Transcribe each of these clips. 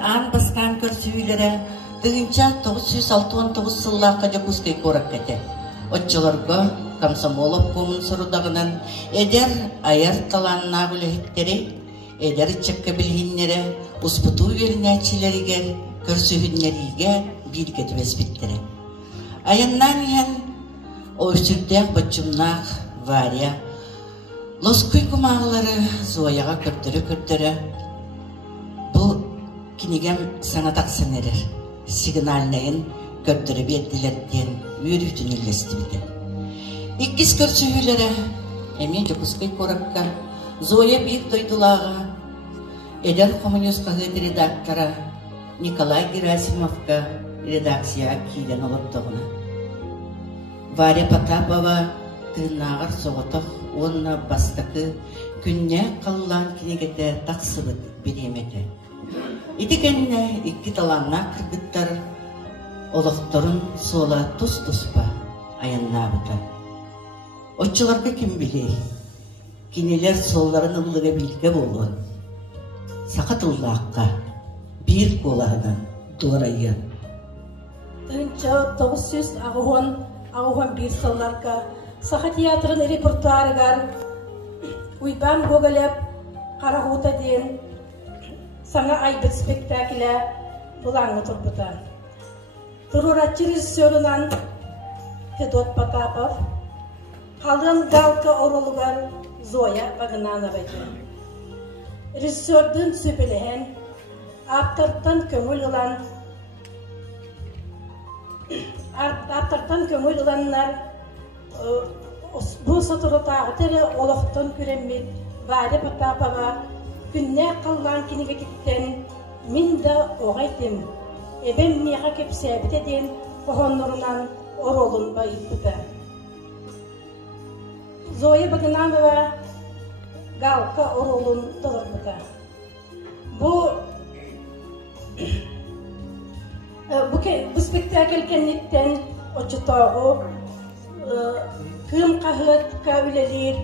Ан баскан көрсүйлері дыңынча 969 сыллаққа жакускай корак кәте. Отчыларға комсомолов комын сұрудағынан әдер аяр таланына бүліхеттері, әдер чекке білгеннері, ұспыту вернәчілерігер, көрсүхінлеріге біргеті бәспеттері. Аяннан ен ойшырдақ бачымнақ варя, лоскуй кумағылары зояға көптірі. Бұл кинегем санатақ сәнерір. Сигналнайын көптірі берділерден үйрүтін үлесті біді. Иккіз көрсүйлері әмен жокускай коракка Зоя бір тойдулаға Эдер коммунистқағы редактора Николай Герасимовка редакция кейлен олыптығына. Варя Потапова тыынағыр соғытық онына бастықы күнне қалылан кенегеті тақсыбыт береметі. Итекенне икки таланна кыргыттар олықтырын сола тұс-тұспа аяннабыта. Отчыларға кім білей? Кенелер солларын ұлыға білге болуын. Сақатыллаққа бір қолағынан дуарайын. Тынча 900 ағуан бір солларға Сақа театрын репертуарыгар Уйбан Гоголеп Қарағута дейін саңа айбыт спектаклі бұлаңы тұрбыта. Тұруратчы режиссерынан Федот Потапов, қалдын Галка оролугар Зоя Багынановайды. Режиссердің сөпіліген Аптартан көңіл ұланнар бұл сатырытағы тәрі олықтан көреммет Варя Потапова күнне қалған кенегетіктен мен да оғайтым. Эбем меға кепсәбітеден қоғаннырынан оролын байыппыда. Зоя Багынанова Галка оролын тұғырпыда. Бұл спектакль кеннеттен очытағы кым қағыт кәулелер,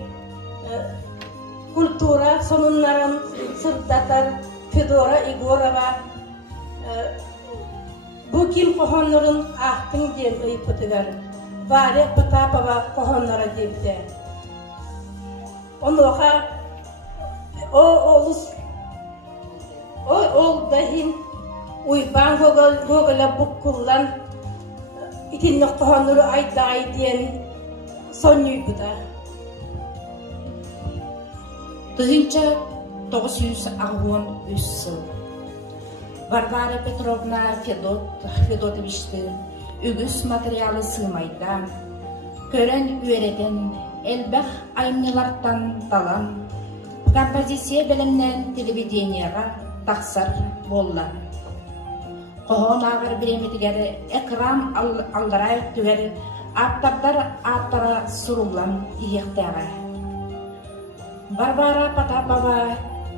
культура сонуннарын сырдатар Федора Егорова бұл кем қоғанларын ақтың ден ұйпытығар. Варя Потапова қоғанлары депті. Онуға ол дайын Уйбан Гогола бұққылан итиннік қоғанлары айдай ден сонюй бұда. Тыгынча 963 сыл. Варвара Петровна Федотовичті үгіс материалы сымайдан, көрен үйереден, әлбәқ айнылардан талан, композиция білімнен телевиденияға тақсар болла. Қоғын ағыр біреметігері экран алдыра өттігері аттардар аттара сұрулан иектіға. Варвара Потапова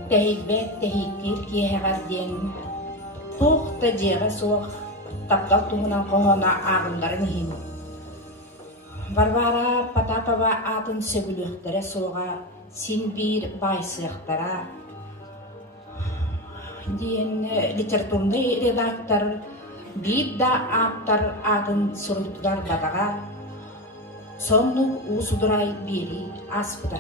тәйбәт тәйкер киеғарден тоқты жеғі соқ тапқал туғынан қоғына ағындарын ең. Варвара Потапова атын сөгіліқтірі соға сен бір байсықтара дейін литературный редактор бір да аттар атын сұрылтыдар бадаға сонны ұсудырай бері аспыда.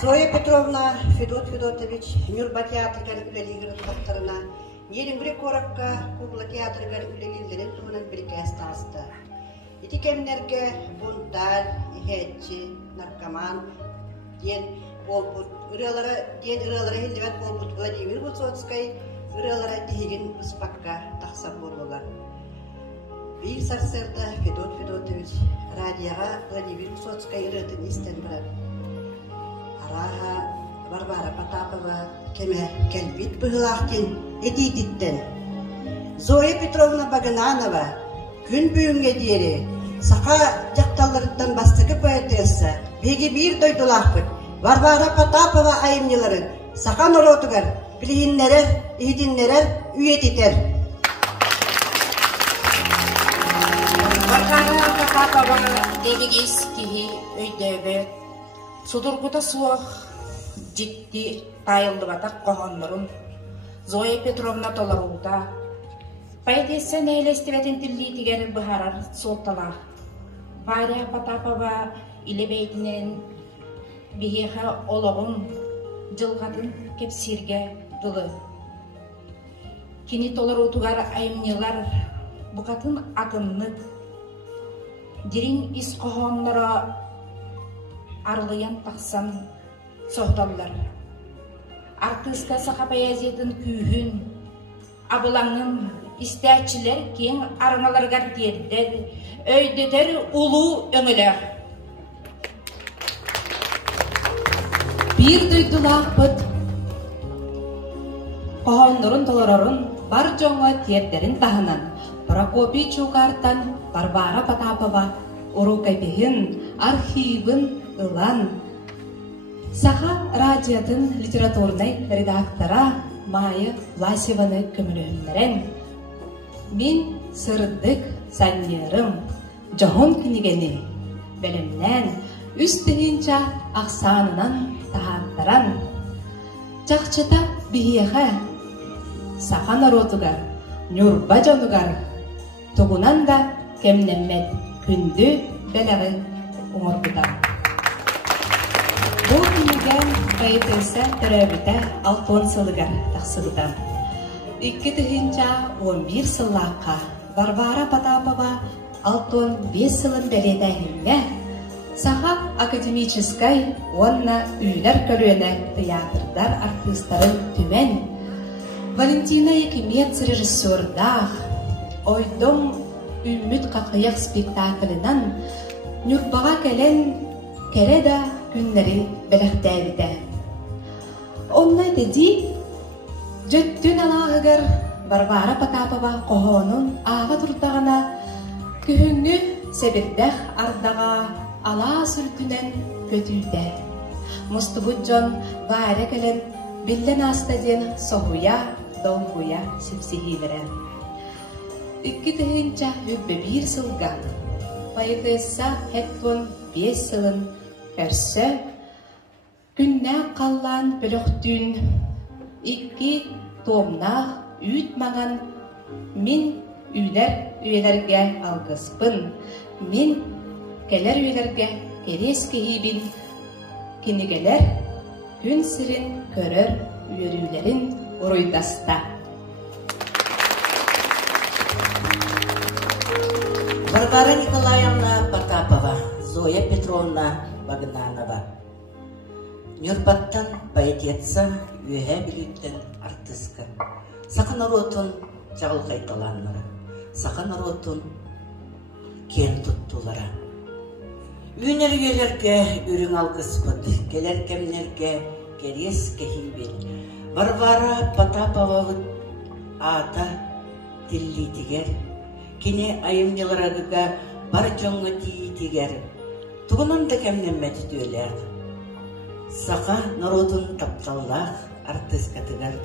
Зоя Петровна Федот Федотович Нюрба театргар үлелигер тоқтарына Нерин бір коракка Кукла театргар үлелилерін туғынан бір кәсті асты. Итикемнерге бунтар, ихетчи, наркоман, ден болбут, ыралара хелдевет болбут Владимир Высоцкий, ыралара тегин ұспаққа тақсап болғылар. Бір сарсырда Федот Федотович радияға Владимир Высоцкий ыратын істен бірі. Араға Варвара Потапова кеме кәлбит бұғылақтен етейтіттен. Зоя Петровна Багынанова күн бүйінге дейірі сақа жақталырыттан бастығы поэтесса беге бір дойдылақпыд. Варвара Потапова айымнеларын сақа нұротығар білгіннерер, үйдіннерер, үйететер. Варвара Потапова дебегес кейі өйдебет. Судургута суақ жетті тайылдыбатак кохоннорун Зоя Петровна толорута. Пайтессе нейлестибетин тиллиитигер быхарар солталах. Варя Потапова илебейтинен бигеха ологун жылгатын кепсирге дылы. Кини толорутугар айымнылар букатын атыннык. Дирин ис кохоннора арлыян тақсан соқталлар. Артыска сақапаязетін күйін, абылаңын истәтчілер кең арыналарғар дердер, өйдетер улу өңілер. Bir duydulaq bıt. Qoğonların dolororun бар жоңа тиеттерин тахынан, Прокопий Чукартан, Барбара Потапова, урукайпехин, архивын ылан. Саха радиотын литературный редактора Майя Власеваны көмілігіндерін. Мен сырдык саннерым, жоғын кінігені, бәлімнен, үстігінча ақсанынан тағаттаран. Чақчыта бігеға, саха народугар, нүрба жонугар, тұғынан да кемнеммет күнді бәліғі оңырбыдан. Бұл күніген қайтылса түрәбіті 6 сылығар тақсығыдан. 2011 сыллаққа Барбара Потапова 6-5 сылын бәлетәйінне Саха академическай онна үйлер көріне театрдар артистарын түмен Валентина Якимец режиссердақ ойдың үміт қақияқ спектаклінан нүрбаға кәлен кәреда күннері бәліқтәйді. Онна деді, жөттін алағығыр Барбара Потапова қоғының аға тұрдағына күхіңі сәбірдәқ ардаға ала сүртінен көтілді. Мұстыбұджон вәрі кәлін білден астаден соғуя, долғуя сепсихилері. 2000 1 сылған, пайдыса хәттон 5 сылын көрсі, күнне қаллан бөліқтін 2 томнақ үйт маған мен үйлерге алғыспын, мен кәлер үйлерге керес кейбін, кенегелер күн сірін көрір үйерілерін ұройдаста. Барбара Николаевна Потапова, Зоя Петровна Багнанова. Нюрбаттан поэтетса үйе біліттен артыстка. Сақын оротын жағыл қайталанлары. Сақын оротын кен тұттулары. Үйінер үйелерге үрің алғыспыд. Келер кемнерге керес кехейбен. Барбара Потапова ата диллитігер. Кене айымнеларагыга бар жоңы тиитигер. Туғынан да кемнемметі дөйлер. Сақа народын тапталлах артыскатыгар.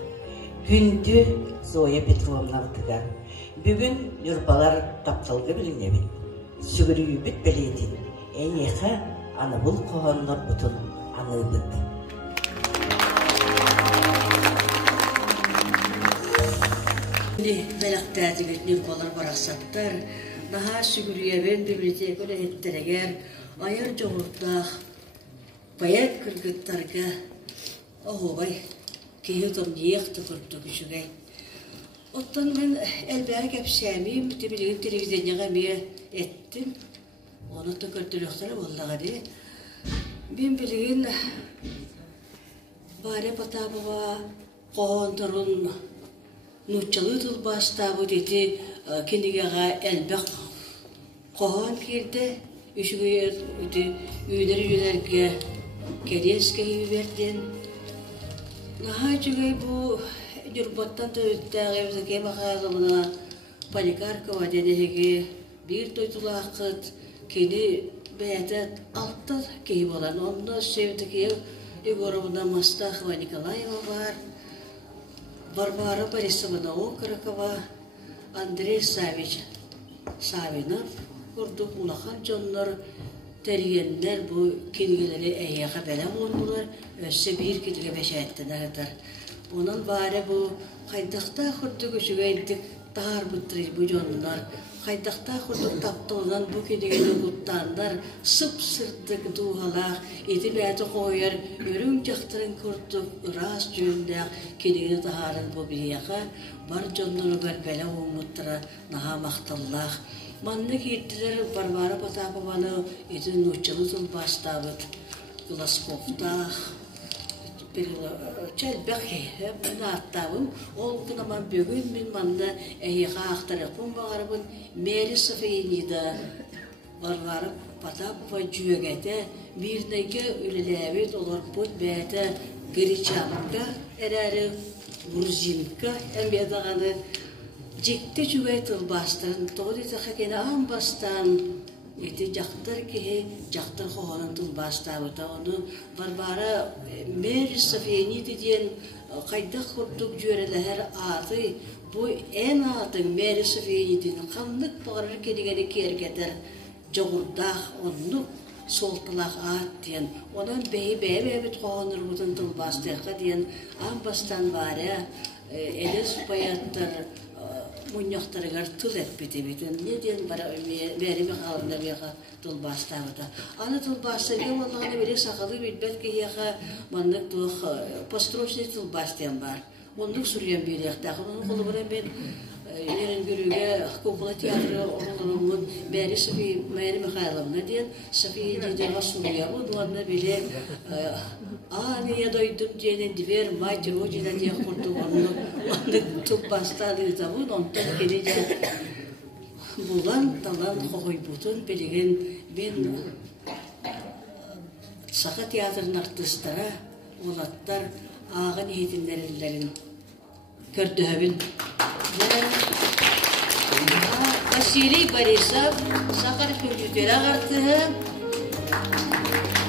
Күнді Зоя Петровнавтыгар. Бүгін нүрбалар тапталғы білінебін. Сүгірі үбіт білетін. Әнеқа аны бұл қоғанлар бұтын аны үбіт. Бәліқтәдігіт нүрбалар барақсаттар. Наға сүгіріебен библиотека өлеттерегер. Айыр жоғырттақ. Баят кіргіттарға оғыбай кейітім еқті күрді күшігай. Оттан мен әлбәрі кәпсәмейм, білген телевизионяға ме еттім. Оны да көрділіқтері болдаға де. Мен білген Барбара Потапова қоғындырын нұтчалы тұлбастабы деті кенегеға әлбәқ қоған керді. Үйдер үйлерге кереске үйберден. Наға жүгей бұл жүрбаттан төйттәғі кем ағағымына Поликаркова денеге бір тойтылы ақыт кені бәйәтет алты кей болан. Онда сөйті кей Егоровна Мастахова Николаева бар, Барбара Борисовна Окракова, Андрей Савич Савинов, Курдук улахан жонлар Teriyenler bu kedileri eyyaka bela oldular. Össe bir kediye beşettine kadar. Onun bari bu kaydakta kurdu göçügeldik dar bıttırı bu jonlar. Kaydakta kurdu taptı olan bu kedileri kuttanlar. Sıp sırttık duhalak. Edileti koyar. Örün caktırın kurdu. Ras cündek kedileri daharın bu bir yaka. Bar jonları bela olmuttıra. Naha maktallah. Manlık yettiler barbara patapıvanı edin uçalı tulbaştabıt. Glaskopta bir çelbek ben attabım. Ol kınaman bugün min manda eyiqa aktarıqın bağırıbın meri sıfıyını da barbara patapıva cüyegete bir nege ülelevit olur bu bete giriçamka ereri Gruzinka embedağını Jekte juga tulbastan, to'g'ri takakena am bastan. Eti jaktar ki jaktar xo'onan tulbasta o'ta onu barbara mer safiyeni dediğin qayda xurduk jüreler atı bu en atın mer safiyeni dediğin qanlık bağırır kedigeni kergeter jogurdaq onu soltalaq at diyen onun bey bit xo'onur butun tulbasta diyen am bastan bare edes bayatlar Munyaktarıgar tıl etmedi biten. Ne diyen bara verimi halinde bir tulbastavda. Ana tulbastavda vallahi böyle sakalı bilbet ki ya manlık tuh postroşni tulbastayan var. Onluk Suriyen bir yakta. Onun kolu ben yerin gülüge kokula tiyatro onun beri Safi Meri Mikhailовna diyen Safi dediği Suriye bu duvarına bile Niye doydum diyenin diver maçı o cina diye kurdu onu tulbastalı zaman ondan gelince bulan talan koy butun bilgin ben Saka tiyatrın artistlara olatlar ağın eğitimlerin kördüğün Vasily Borisov Sakar Kürcütleri ağırtığı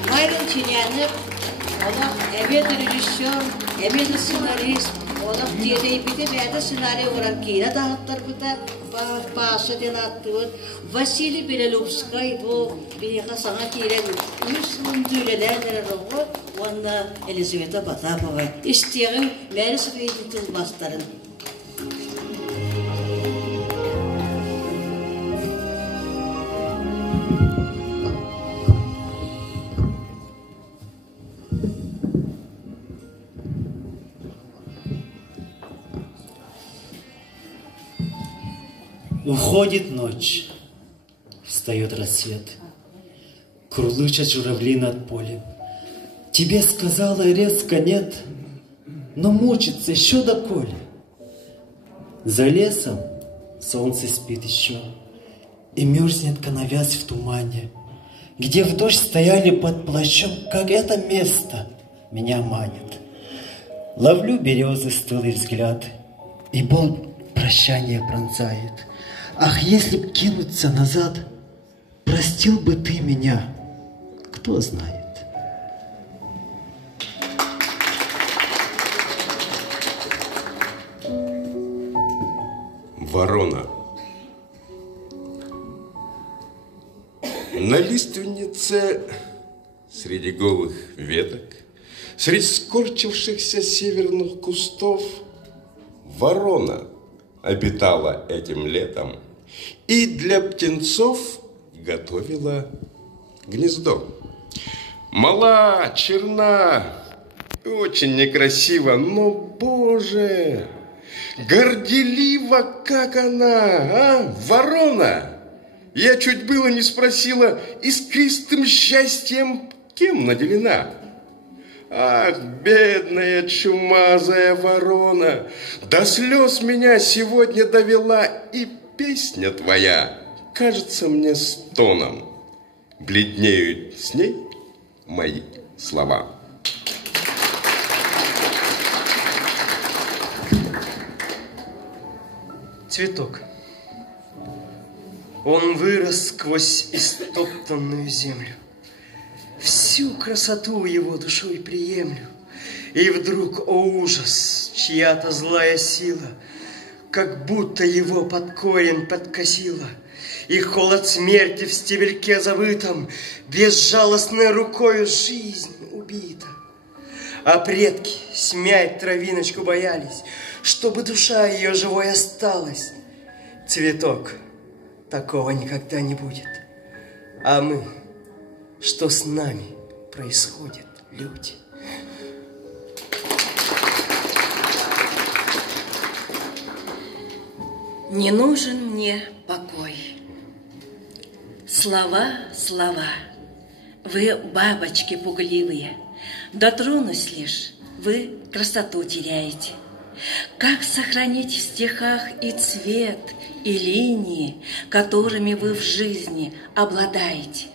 Mayron Çinyanık Allah evet rejissör, evet senarist Allah diyeyi bir de verdi senaryo olan kira dağıtlar bu da bağışı denattığın Vasily Belalovskay bu bir sana kiren Müslüm düğülelerler oğlu onunla Elizaveta Batapova isteyen Meris ve Yıtılmazların Уходит ночь, встает рассвет, курлычат журавли над полем. Тебе сказала резко нет, но мучится еще доколе. За лесом солнце спит еще, и мерзнет коновяз в тумане, где в дождь стояли под плащом, как это место меня манит. Ловлю березы стылый взгляд, и боль прощание пронзает. Ах, если б кинуться назад, простил бы ты меня, кто знает. Ворона. На лиственнице среди голых веток, среди скорчившихся северных кустов ворона обитала этим летом и для птенцов готовила гнездо. Мала, черна, очень некрасиво, но, боже, горделива, как она, ворона! Я чуть было не спросила, искристым счастьем кем наделена? Ах, бедная чумазая ворона, до слез меня сегодня довела, и песня твоя кажется мне стоном. Бледнеют с ней мои слова. Цветок. Он вырос сквозь истоптанную землю. Всю красоту его душой приемлю. И вдруг, о ужас, чья-то злая сила, как будто его под корень подкосила. И холод смерти в стебельке забытом безжалостной рукою жизнь убита. А предки смять травиночку боялись, чтобы душа ее живой осталась. Цветок, такого никогда не будет. А мы, что с нами происходит, люди? Не нужен мне покой. Слова, слова, вы бабочки пугливые, дотронусь лишь, вы красоту теряете. Как сохранить в стихах и цвет, и линии, которыми вы в жизни обладаете?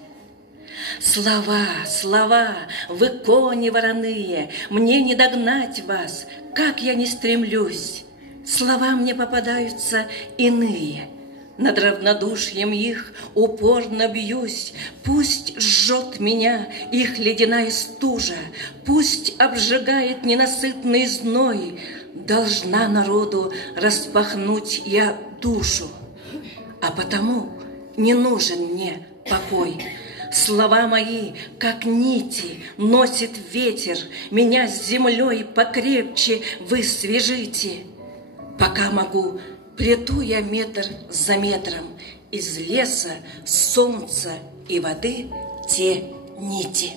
Слова, слова, вы кони вороные, мне не догнать вас, как я не стремлюсь. Слова мне попадаются иные, над равнодушием их упорно бьюсь. Пусть жжет меня их ледяная стужа, пусть обжигает ненасытный зной. Должна народу распахнуть я душу, а потому не нужен мне покой. Слова мои, как нити, носит ветер, меня с землей покрепче вы свяжите. Пока могу, плету я метр за метром из леса, солнца и воды те нити.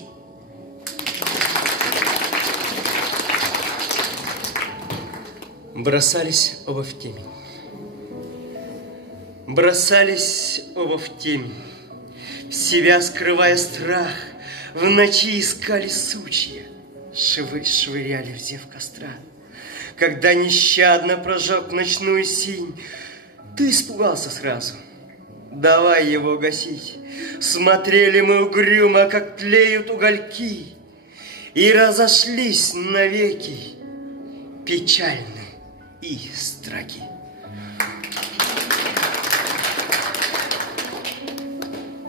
Бросались оба в темень. Бросались оба в темень, в себя скрывая страх, в ночи искали сучья, швыряли в зев костра. Когда нещадно прожег ночную синь, ты испугался сразу. Давай его гасить. Смотрели мы угрюмо, как тлеют угольки, и разошлись навеки, печальны и строги.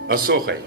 Осохой.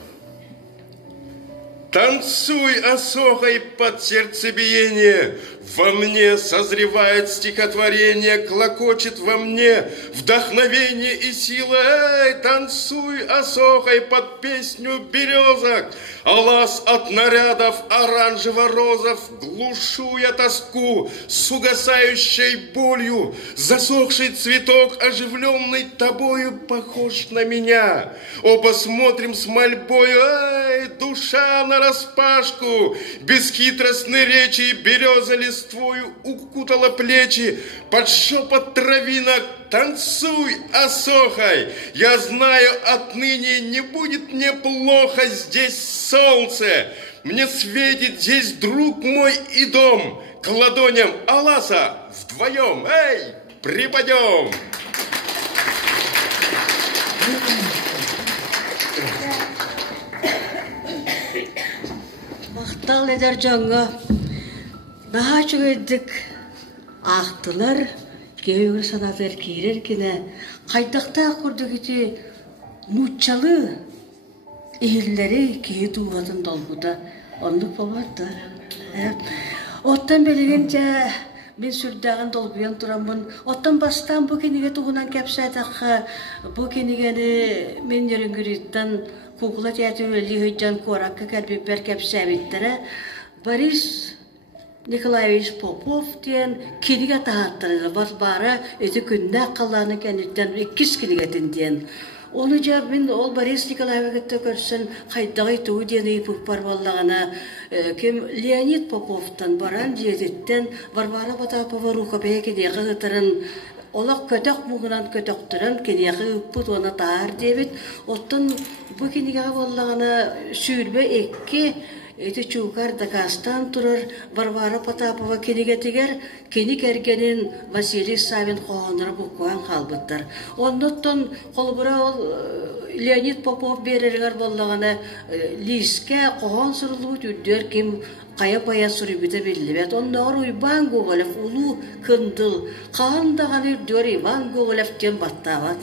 Танцуй, осохой, под сердцебиение. Во мне созревает стихотворение, клокочет во мне вдохновение и сила. Эй, танцуй, осохой, под песню березок. Алас от нарядов оранжево-розов. Глушу я тоску с угасающей болью. Засохший цветок, оживленный тобою, похож на меня. Оба смотрим с мольбою. Эй, душа нараспашку, бесхитростной речи береза листвою укутала плечи. Под шепот травинок танцуй, осохой. Я знаю, отныне не будет мне плохо. Здесь солнце, мне светит здесь друг мой и дом. К ладоням Аласа вдвоем, эй, припадем. Мақтал едер жаңа, daha çok eddik ақтылар, кеуі санатыр кейрер кені, қайдақта құрды кеті нұтчалы иғілері кейі туғатын долбуда, ондық болмады. Оттан белегенде мен сүрдәғын долбуян тұрамын, оттан бастан бұл кенеге туғынан кәпсәдіқ, бұл кенегені мен ерінгіреттен Кукла театры Лихиджан Коракка кәлбеппер кәпсәбеттері Борис Николаевич Попов тен кенеге тағаттыры бары өті күнді қаланы кәнеттен 2 кенегетін ден. Оны жа мен ол Борис Николаевичті көрсін қайдағы туы дені епіп бар болағына кем Леонид Поповтан баран дедеттен Варвара Потапова Рухабе кенеге ғытырын Олақ көтөк мұғынан көтөктірін кенеғі үппіт оны тағар дебет. Оттын бұл кенеғі болағына сүйірбе екке эти чукар Дагастан тұрыр Варвара Потапова кенеге тегер кенек әргенін Василий Савин қоғаныры бұқуан қалбыттыр. Оннаттан қолбыра ол Леонид Попов берергер болағына лиске қоған сұрылығы түрдер кем Қая-пая сүрібіті белі бәт. Оннағыр Иван Гоголев ұлу күнділ. Қағандаған үрдер Иван Гоголев кен баттават.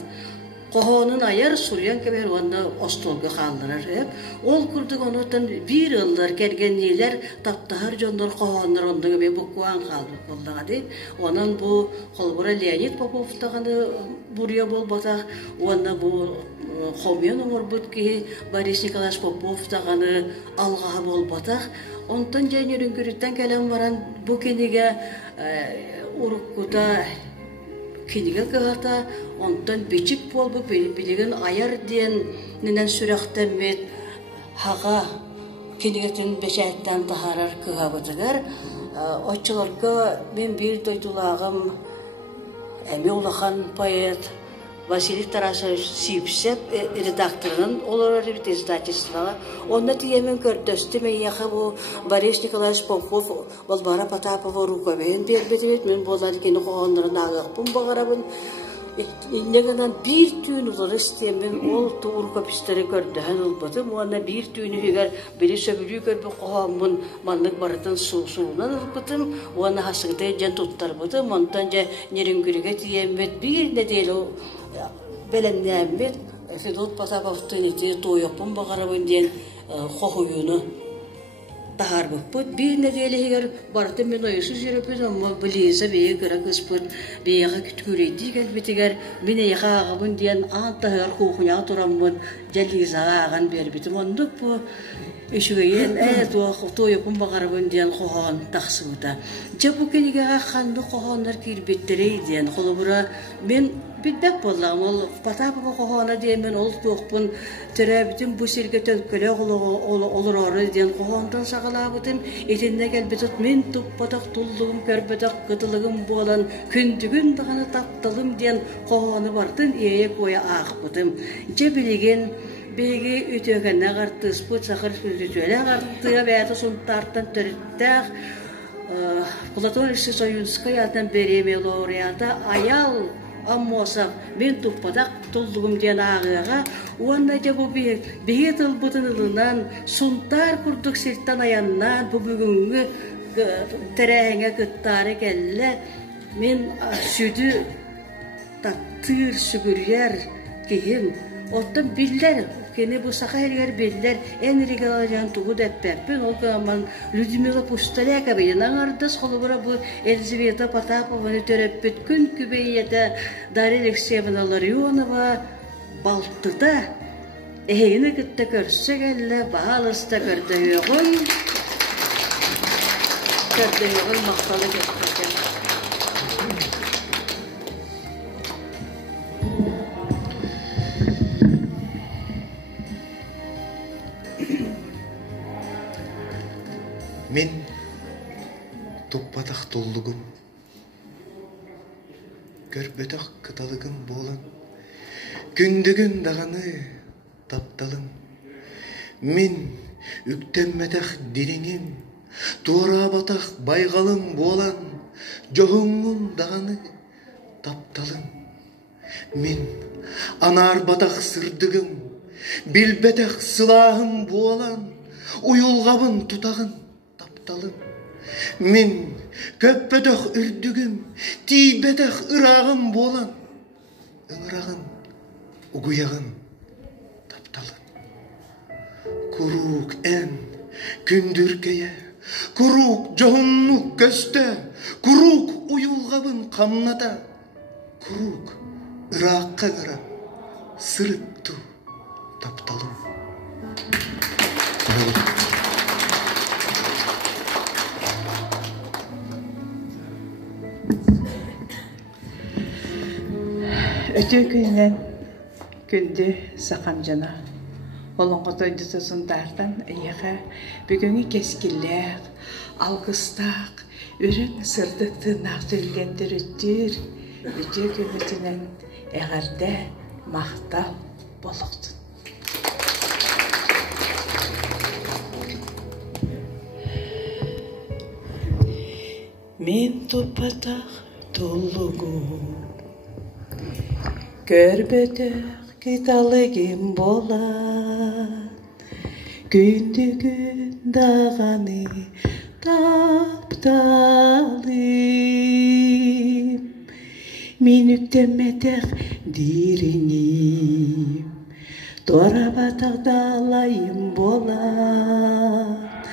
Kohonun ayar suryan kemer onda ostolga kaldırır hep. Ol kurduk onutan bir yıllar kergenliler taptahar jonlar kohonlar onda gibi bu kuan kaldı kollaga deyip. Onun bu kolbura Leonid Popov tağını buraya bol batak. Onda bu Xomyan orbut ki Boris Nikolaevich Popov tağını algaha bol batak. Ondan jenürün kürütten kelem varan bu kenige urukkuda kinige kağıta ondan biçip bol bu bilgin ayar diyen nenen sürektemmet haga kinigetin beşetten taharar kağıtıgar. Oççularga ben bir doydulağım Emi Ulahan poet Vasiliy Tarasov Sipsev редакторының олар издательствоға. Онда тиемен көрдөстү мен яха бу Борис Николаевич Попов Балбара Потапова рукавен бербетет мен болар экен коғондорун агыкпын багарабын. Негенен бир түйін улар истемен ол тур капистери көрдөһөн улбатым. Онда бир түйүнү эгер бери сөбүлүү көрбө коғомун мандык барытын суусунан улбатым. Онда хасыгыты жан туттарбытым. Онтан же нерингүрүгө тиемет бир неделе Belennemmet Fedot Potapov'un eti toyopun bakarabın diyen koğuyunu dağarbıpıt. Bir nedeliğer barıtı men oyusuz yürüpüz ama biliyse beye göre kıspıt beye kütküreydik elbetiger bine yaka ağabın diyen antahır koğunya turamın jeliz ağağın berbitim onduk bu Eşügeyen toyopun bakarabın diyen koğan taksıbıda. Çabuk kenige ağandı koğanlar kirbettirey diyen kolubura men Bilbek bollam ol Potapova koğana diyemen ol toqpun türebitim bu serge tölkele olur arı diyen koğandan sağalabıtım etinde gelbetut men tuppatak tullugum körbetak kıtılığım bolan kündügün dağını taptalım diyen koğanı bardın eye koya ağıpıtım. Cebiligen Begi ötögene qartı sput sakır ötöle qartı bayatı suntartan törüttəq Platon Soyunskaya'dan bereme laureata ayal Ammosa ben tuppadak tuldugum diyen ağığa onda bu bir tılbıtınılından suntar kurduk sirttan ayandan bu bugünkü terehine kıttarı kelle men südü tattır sübüryer kihim ottan biller Kene bu sakaylar biller en regalaryan tuğu deppepin o zaman Lyudmila Pusteleka beyden ardas kolubura bu Elizaveta Potapova'nı törepet gün kübeyete Darya Alexeyevna Larionova Baltı'da ehini kıtta körse gelle bağlısta kördöğün maktalı götürken. Men toppatak tollugum, körbetak kıtalıgım bolan, kündügün dağını taptalım. Men üktemmetak dirinim, tuara batak baygalım bolan, joğungun dağını taptalım. Men anar batak sırdıgım, bilbetak sılahım bolan, uyulgabın tutağın taptalım. Men köppedak ürdügüm, tibedak ırağım bolan, ıngırağın, uguyağın taptalım. Kuruk en kündürkeye, kuruk johunluk köste, kuruk uyulgabın kamnada, kuruk ırağqa gara sırıttı taptalım. Ötü günden күнді сақамжана. Олонға тойды тұсындардан аяға бүгінгі кескілләқ, алғыстақ, үрін сырдықты нақтылгендер өттір, өте көмітінен әғарда мақтал болуқтын. Мен топатақ толығым, көрбетек киталығым бола, күндігін дағаны тапталым. Min үктемметех дириним Торабатагдалайым болат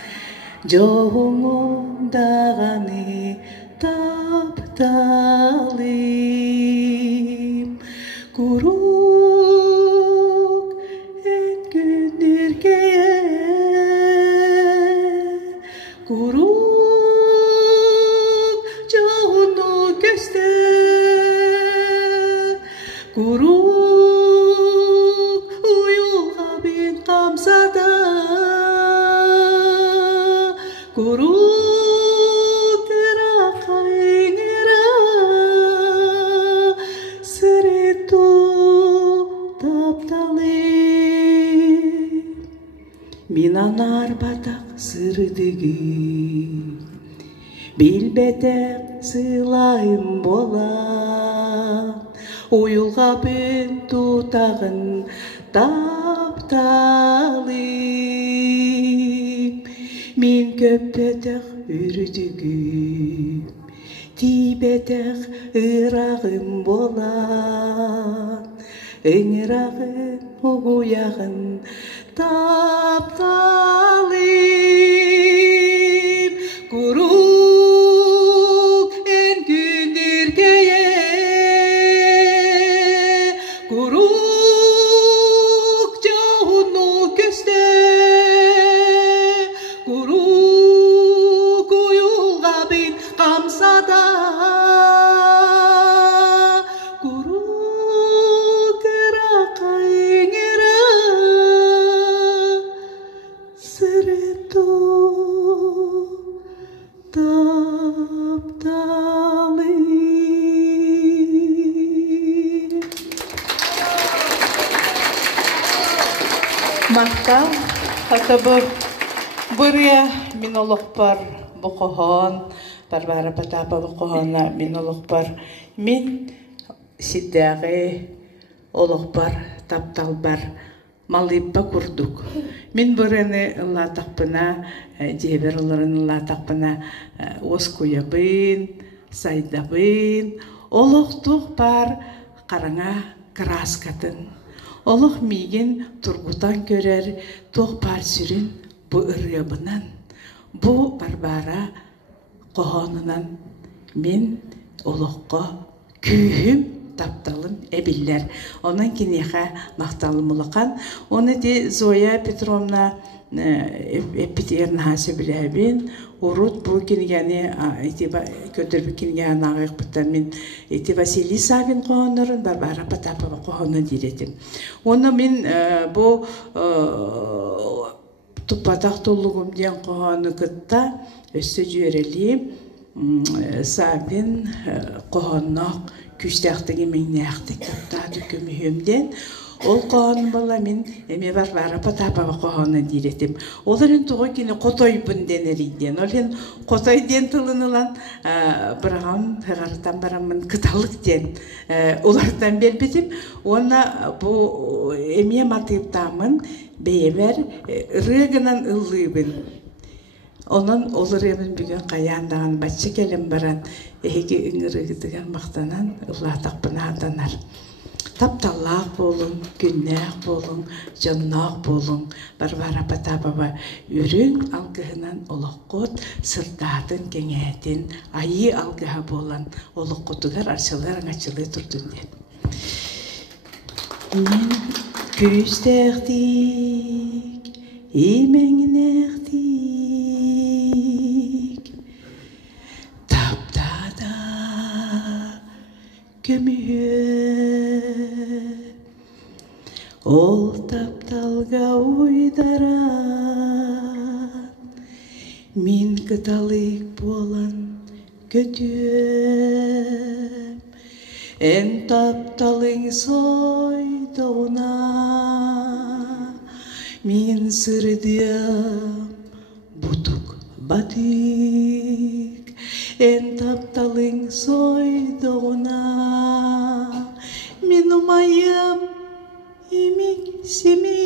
Жоғуңдағаны тапталым Курук эткүндеркее Курук жоғуну көсте Курук уюлға бен қамсада Курук тырақайыңыра Сырету тапталы Мин анар батақ сырдығы Билбетек сылайым бола Уюлға бен тұтағын тапталы Min köppetek ürdügüm Tibetek ırağım bolan Ingırağın uğuyağın taptalım Kuruk en gündürgeye Kuruk cahunu köste Kuruk uyulga bin kamsada Kuruk erakayıngera Sereto taptalı Мақтал, хатабы Бұрия min олықпар бұқыған, барбары патапа бұқығана min олықпар, min сиддәғі олықпар, тапталбар, малыппа күрдік. Min бұрыны ұлла тақпына, дебір ұлырын ұлла тақпына, оскуябын, сайдабын, олықтық бар қараңа краскатын. Олық миген тұрғутан көрер, тоқ бар сүрін бұ ұрыябынан. Бұ барбара қоғанынан мен олыққа күйім тапталым әбіллер. Онан кенеға мақталым ұлықан. Оны де Зоя Петровна эпитерін хасы біләбін. Урут бұл кенегені көтірбі кенегені ағайық бұттан мен Василий Савин қоғанырын барбара Потапова қоғаны деретім. Оны мен бұл Тупатақ толуғым ден қоғаны күтті өсі жөрелі Савин қоғаннақ күштәқтігі меннәқті күттады көмүйімден. Ол қоғаны бала мен әме барбара Потапова қоғаны деретім. Оларын тұғы кені қотой бүнден әрейден. Олен қотой ден тылынылан бірағам ғарытан барамын қыталық ден. Олардан бербетім. Оны бұл әме матыптамын бейбер рыгынан ыллыбын. Onun olur emin bugün kayandağın başçı kelin baran ehegi ıngırıgıdıgan maqtanan ılla taqpına adanar. Taptallaq bolun, günnaq bolun, jannaq bolun. Barbara Potapova ürün algıhınan oluqqut sırdatın kengətin ayı algıha bolan oluqqutugar arşalar açılı turdun den. Men küstəxdik, iməngənəxdik. Taptada gömüyor. Ol taptalga uydaran, min kıtalık bolan kötüyüm. En taptalın soyduğuna, min sırdım butuk batık. En taptalın soyduğuna, min umayım imik semik.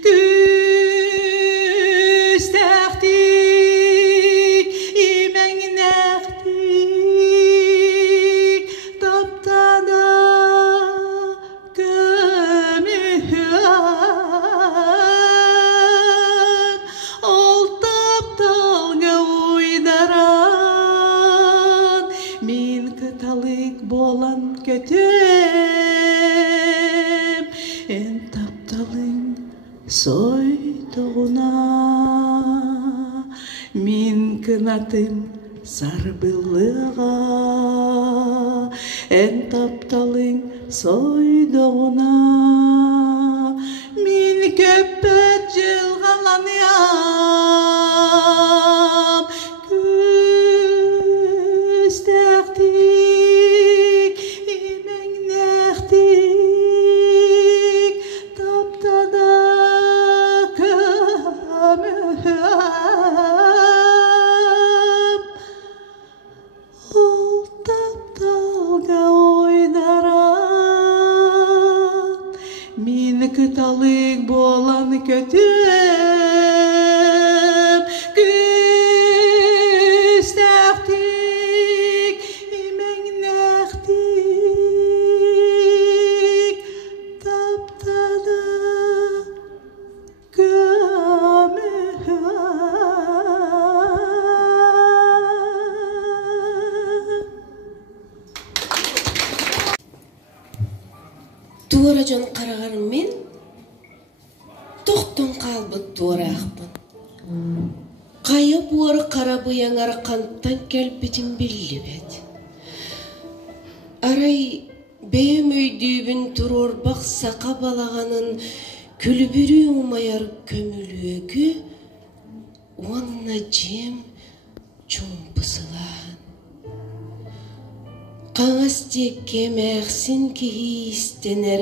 Küstəxdik, iməngənəxdik. сойдоғуна. Мин кынатым сарбылыға, ән тапталың сойдоғуна. Мин көппет жылғаланям, күстәқтік, имәңнәқтік, таптада көмөм. Ол тапталға ойдаран, мені күталық болан көтім. Күстәқтік, имәңнәқтік, таптада Туора жон қарағаным мен тоқтон қалбыт туора ақпын. Қайы буары қара бұяңар қанттан кәлпетін білі бәд. Арай бәйім өйдүйбін тұрор бақ сақа балағанын күлібірі умайар көмілуегі онна жем чумпысылан. Қаңасте кемәқсін кейістенер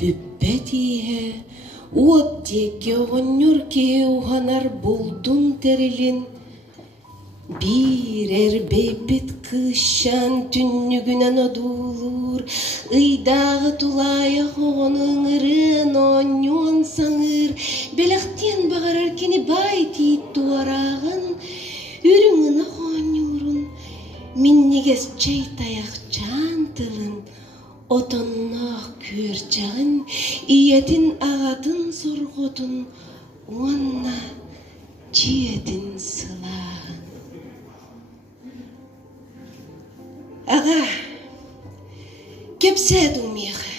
бүппәт ие, Оттеке оғынныр ке уғанар бұлдың тәрілін. Бирер бейбет қышан түннігінен одулур, Ыйдағы тулайық оғының ұрын оньон саңыр, Белақтен бағарар кені бай тейт туарағын, Үріңін оғыннырын, Миннегес чайтаяқ жантылын, Отоннақ көрчағын, иетін ағатын сұрғытын, Онна жиетін сылағын. Аға, кепсәдің меғі.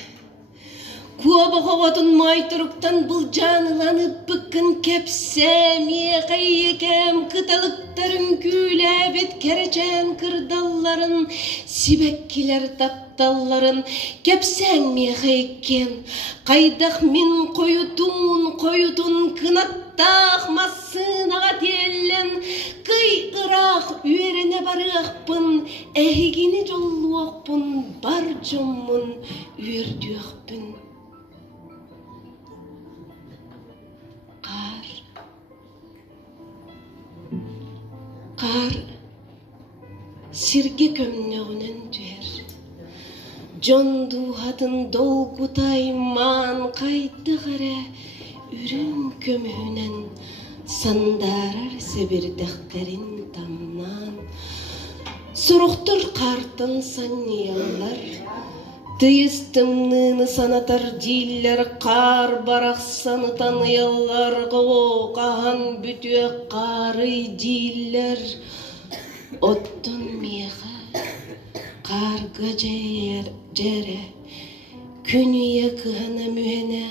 Көбі қоғатын майтұрықтан бұл жаныланып бүкін кепсә меғі екем қыталықтарын күләбет кәрчән кырдалларын, сибәккелер тапталларын кепсәң меғі екен. Қайдақ мен қойытун кынаттақ масын аға телін, Кый ұрақ үйеріне барықпын, әйгені жолу оқпын, бар жоммын үйерді өқпін. Қар сирге көмнеғінен түер. Жонду хатын долгу тайман қайды ғара үрін көмінен сандарар себірдіқтерін тамнан. Сұрықтыр қартын саниялар, тыйыстымныны санатар дейлер, қар барақ саны таныялар, қоған бүтөк қары дейлер. Оттын меға қарға жәре, күние кығына мүйене,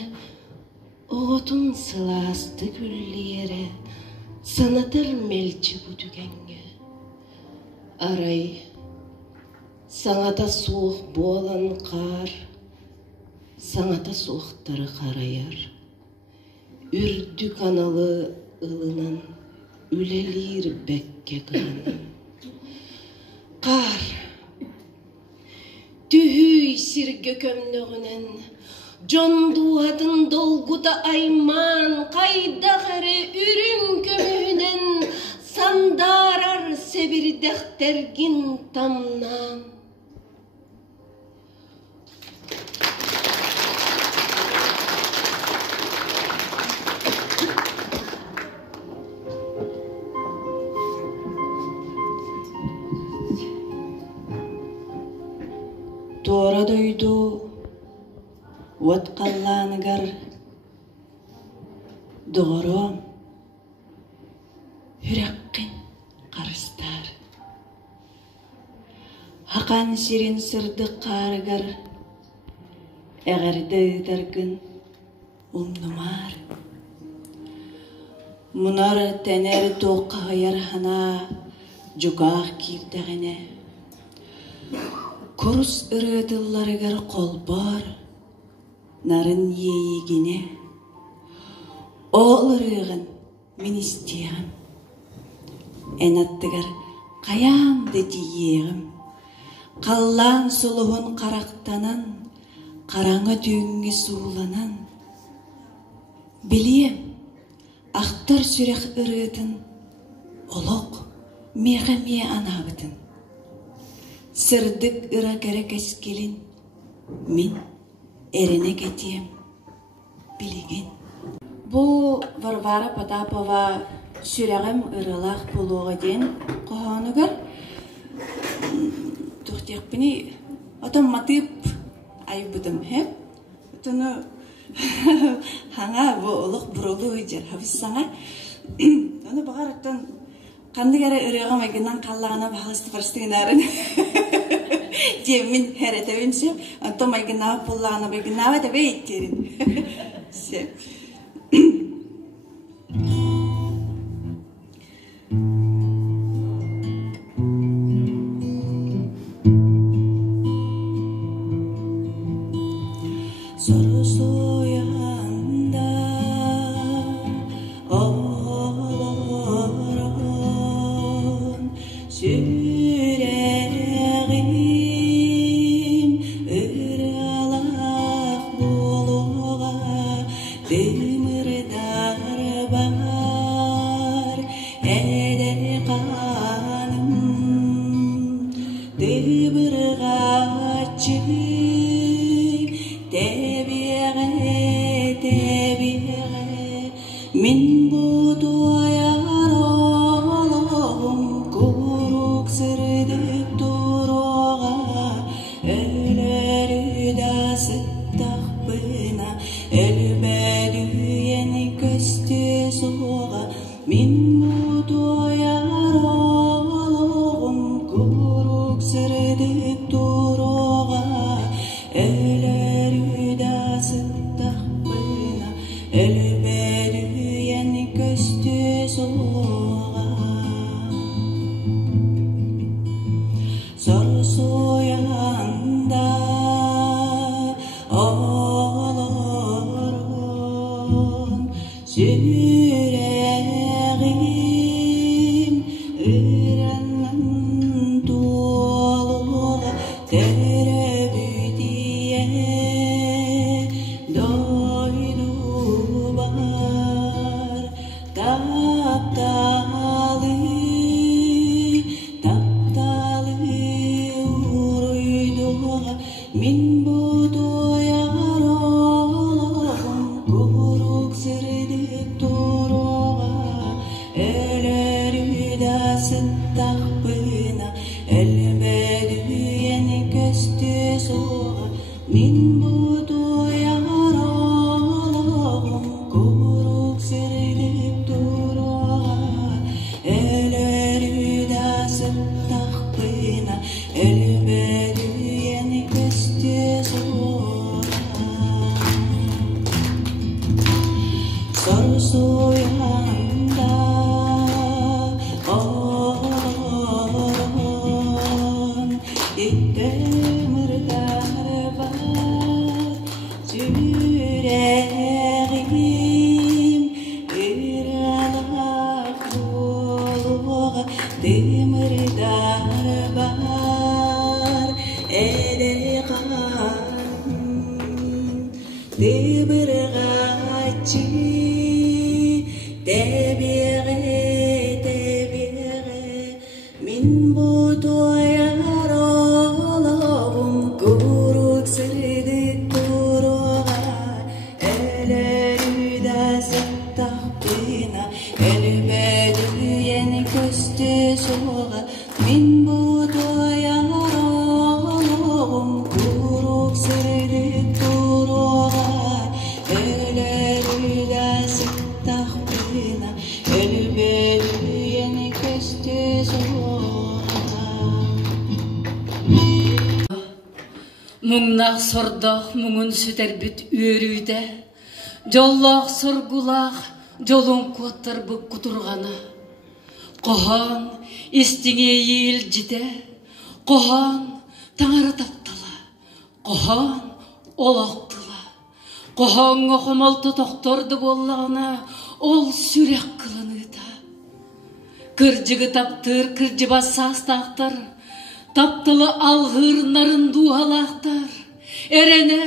оғытын сыласты күллері, санатар мелчі бұдүгенге. Арай, саңата суық болан қар, саңата суықтары қараяр. Үрді каналы ылынан, үлелер бәкке қанын. Қар, түйі сирге көмнігінен, жонду атын долгута айман, қайдағары үрін көмінен, сандарар себірдіқтергін тамнан. Тора дойду, отқалланыгар, доғыру, үрәккін қарыстар. Хақан сирен сырды қарығар, әғірді ұтаргын ұмнымар. Munar tener toqa hayar hana jugaq kiltagene. Kurus ırıdıllarıgar kolbar narın yeyigine. Oğul ırığın min isteyem. Enattıgar kayam da diyeyim. Kallan suluhun karaktanan, karanga düğünge suulanan. Biliyem, aktar sürek ırıdın, olok, meğe anabıdın. Sırdık ıra gerek eskelin, min erine getiyem, bilgin. Bu Varvara Potapova süregim ırılak buluğa den qoğanıgar. Tuhtiyak bini otomatik ayıbıdım hep. Bunu hanga bu oluk burulu ijer habis sana. Onu bağırtan kandı gara ırığa meginan kallağına bağıstı farstığınarın. Cemin her etevimsem, anto megina pullağına megina da beyittirin. Sen. Soru soyanda oğlan süreğim ıralak buluğa demir darbar ede kanım debirgaçı min bu duayar oğlum kuruk sırdık duruğa ölleri de sıddak bına elbedi yeni köstü soğa min bu duayar oğlum kuruk sırdık duruğa ölleri de sıddak bına elbedi yeni köstü soğa soru soyanda oğlum süreğim ıranın doluğa terebüdiye doydu var taptalı uruyduğa min bu doyar oğlum kuruk sırdık duruğa öleri de sıddak bına elbedi yeni köstü soğa min bu doyar oğlum kuruk sırdık duruğa öleri de sıddak bına elbedi yeni köstü soğa soru soyanda oğlum demir darbar süreğim ıralak buluğa demir darbar ede kanım debirgaçı debire min bu doyar oğlum kuruk sırdık duruğa elleri de sıddak bına elbedi yeni köstü soğa min bu doyar oğlum kuruk sırdık duruğa elleri de sıddak bına elbedi yeni köstü soğa Muңнақ сордақ мұңын сөтербіт өрүйді. Жоллақ соргулақ жолун куаттар бұк кутурғаны. Қоған истиңе ел жите, қоған таңары таптала, қоған олақтыла, қоған оқымалты тоқторды боллағына ол сүрек қылыныда. Кіржігі таптыр, кіржі басастақтар, таптылы алғыр нарын дуалақтар, әрене,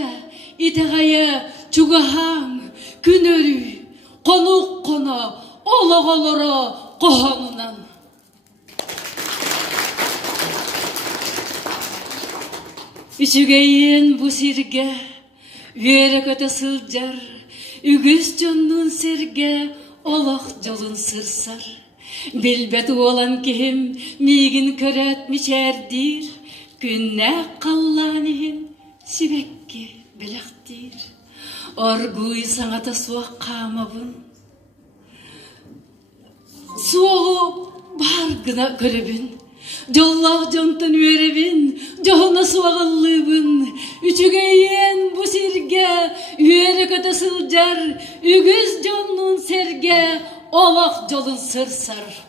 итеғайы, чуғахан, күн өрі, қонуқ қона, олағалары қоғанынан. Үшігейін бұ серге, вері көті сылжар, үгіз жонның серге, олақ жолын сырсар. Білбет olan кем, мигін көрәт мишәрдір, күнне қаллан ем, сібекке біләқтір. Оргуй саңата суақ қамабын, суағы бар гына көрібін, жоллақ жонтын өребін, жоғына суағылыбын, үчігейен бұ серге, өрі көті сылжар, үгіз жонның серге, олақ жолын сырсар.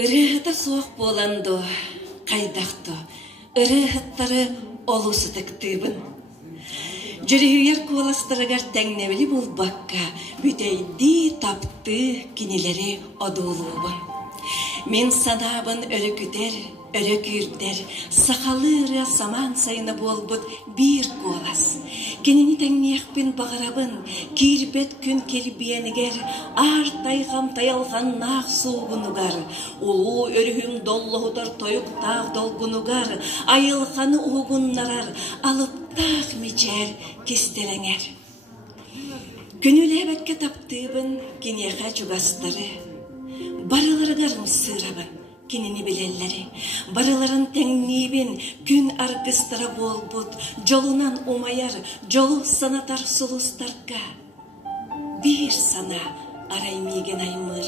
Үріғіті соқ боланды, қайдақты, үріғіттары олусы тіктібін. Жүрігер қоластырығар тәңневілі бұл баққа, бүтейді тапты кенелері одулуыбын. Мен санабын өрікідер, өрікірдер, сақалыры саман сайыны болбыт бір қолас. Кенені тәңнеқпен бағарабын, кирбет күн келбиенігер, артай қамтай алған нақ суғынуғар, ұлу өрігім доллығыдар тойықтақ долғынуғар, айылғаны уғыннарар, алыптақ мечер кестелеңер. Күнілі бәкке таптыбын, кенеға жүгастары, барыларығарым сырабын, кенені білелері, барыларын тәңнебен күн арғыстыра болбұд, жолынан умаяр, жолу санатар сұлыстарға. Bir sana araymigen aymır,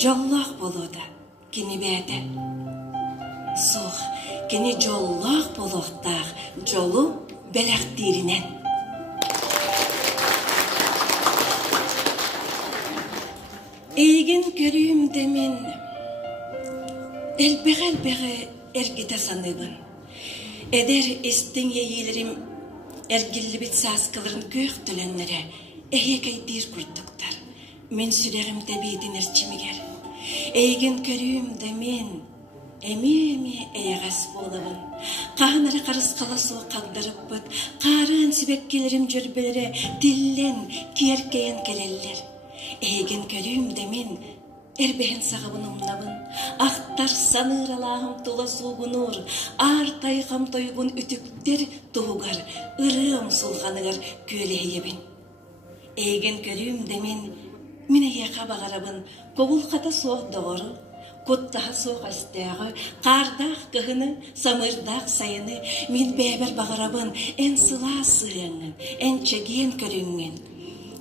jollaq boloda, keni bәді. Соқ, кені jollaq boloqtaq, jolu bəlaqdirinen. Eygen körüyüm demin, elbeğe ergite sanıbın. Eder estin yeğilerim ergilli bit saskıların gök tölenlere ehekay dir kurduktar. Men sürerim tebidin erçimiger. Eygen körüyüm demin, emi eğas bolabın. Qağınara qarısqala soğuk qaqdarıp bıt, qarın sibekkilerimjörbelere dillen kiyerkeyen keleller. Eygen körüyüm demin, erbehen sağabın umnabın, aqtar sanır alağım tola soğunur, artayğam toygun ütükter tuğugar, ırığım sulğanıgar köleyebin. Eygen körüyüm demin, mine yaqa bağarabın, kovul qata soğuk doğru, kottaha soğuk astağı, qardaq qıhını, samırdaq sayını, min bäber bağarabın, en sıla sığının, en çegen körüngün,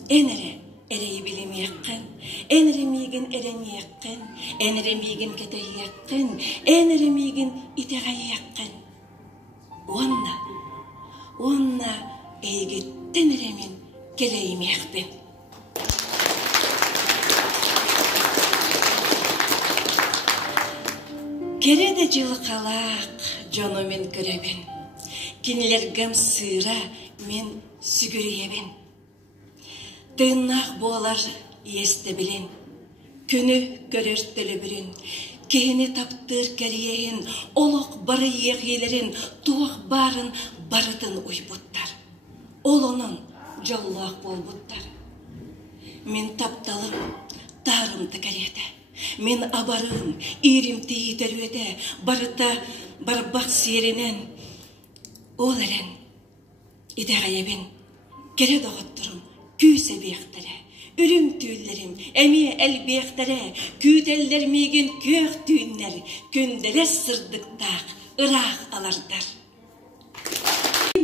enere, ereyi bilim yakın, enremigin eren yakın, enremigin ketey yakın, enremigin iteğay yakın. Onna eygitten eremin keleyim yakın. Kerede jılqalaq jonu men körebin, kinlergem sıyra men sügüreyebin. Tığnaq boğalar yeste bilin, күні көрертілі бірін, кені таптыр кәрейін, олық бары еғелерін, туақ барын барытын ұйбұттар. Ол оның жоллақ болбұттар. Мен тапталым, тарымды кәреті. Мен абарым, иримті етірведі, барыта барбақ серінен. Ол әрін, идеғайебін, кере доғыттырым, күйсе бейқтірі. Үрім түйілерім, әме әлбейқтірі, күйделер меген көк түйінлер, күнделес сырдықтақ, ұрақ алардар.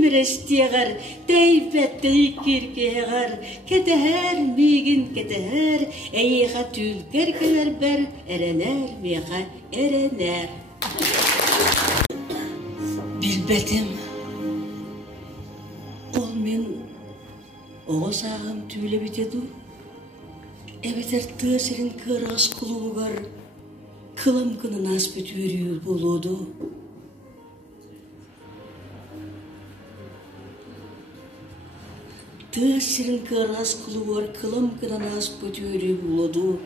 Тимерестиягар, тейбеттей киркеягар, кетехер, мигин кетехер, эйеха түлкер келер бер, эренер, меха эренер. Билбетим, ол мен оғыз ағым түйлі бітеду, әбетер тысырын кырғыз кулугар, кылым кынын аспет өріл болуду. Тысырын кырғыз кулугар, кылым кынын аспет өріл болуду.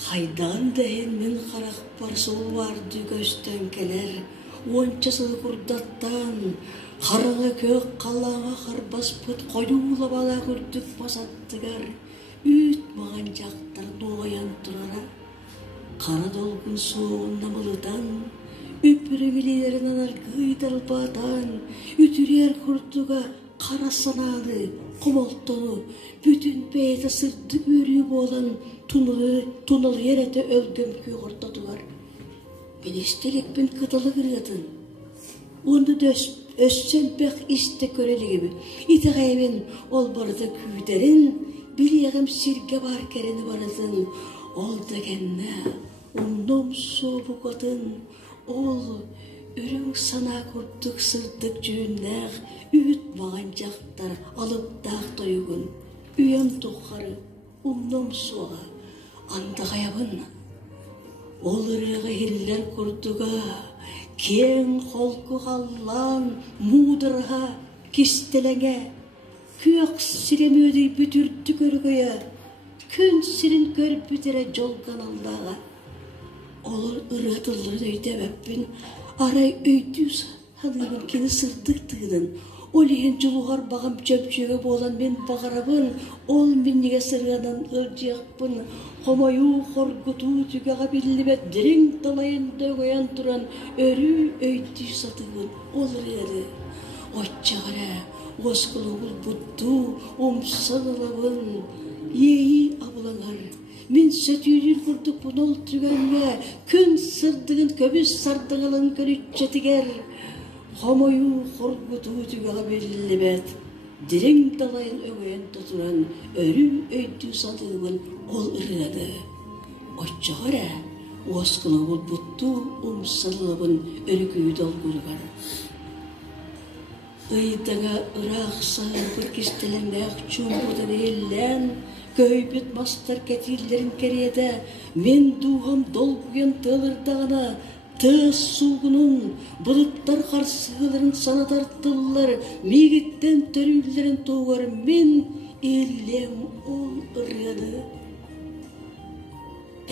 Хайдан дәйін мен қарақ барсыл барды көстен келер, ончасыл құрдаттан, қарыңы көк қалаңа қарбас бұт қойуылы бала күрдік басаттығар, үт маған жақтарын оян тұрара, қара долғын соғын намылыдан, үпірігілерін анар гыйдар бадан, үтірер күрдіға қара саналы, құмалтыны, бүтін бейті сырды өрі болан, тұныл ереті өлгім көй құртатуар. Мен істелікпен қытылы кіргетін. Онды да өссен бәқ істі көрелігімі. Итіғаймен ол барды күйдерін, білеғім сирге бар кәрені баратын. Ол дегенне, ұмном собу қатын. Ол үрің сана күрттік сырдық жүріннәқ, үйт маған жақтар алып дақ тойығын. Үйем тұққары, ұмном соға, андағайабын. Ол ұрығы хиллер күрдіға, кен қолқы қаллан, мудырға, кестелеңе, көк сирем өдей бүтірді көргөе, күн сирин көр бүтірі жол каналдаға. Ол ұрғытылыр өйдебәппін, арай өйдіз, халығын кені сырдық тығынын, ол еген жылуғар бағым чөпчөгі болан мен бағарабын, ол меннеге сырғанын ұржиақпын, қомайу қорғыту түгіға білімет дірің талайын дөғаян тұран өрі өйті сатығын ол ұреді. Отчағыра, осқылығыл бұтту, омсанылабын, ейі абылаңар. Мен сөтүйір құрдық бұн ол түгенге, күн сырдығын көбіс сардығылын көрітчетігер. Қомайу қорғыту түгіға білімет дірің талайын өғайын тұтыран өрі өйті сатығын ол ұрады. Отчағыра, осқылығыл бұтту, омсанылабын өрі күйді ол көргар. Ыйдаңа ырaq сағыр бір кестелемнәқ чумбудан еллән, көйбет мастар кәтиллерін кәреді, мен дуғам долбуген тылырдағына, тыз суғынын, бұлыттар қарсығыларын санатар тыллар, мегіттен төрілерін тоғар, мен елләм ол ұрғаны.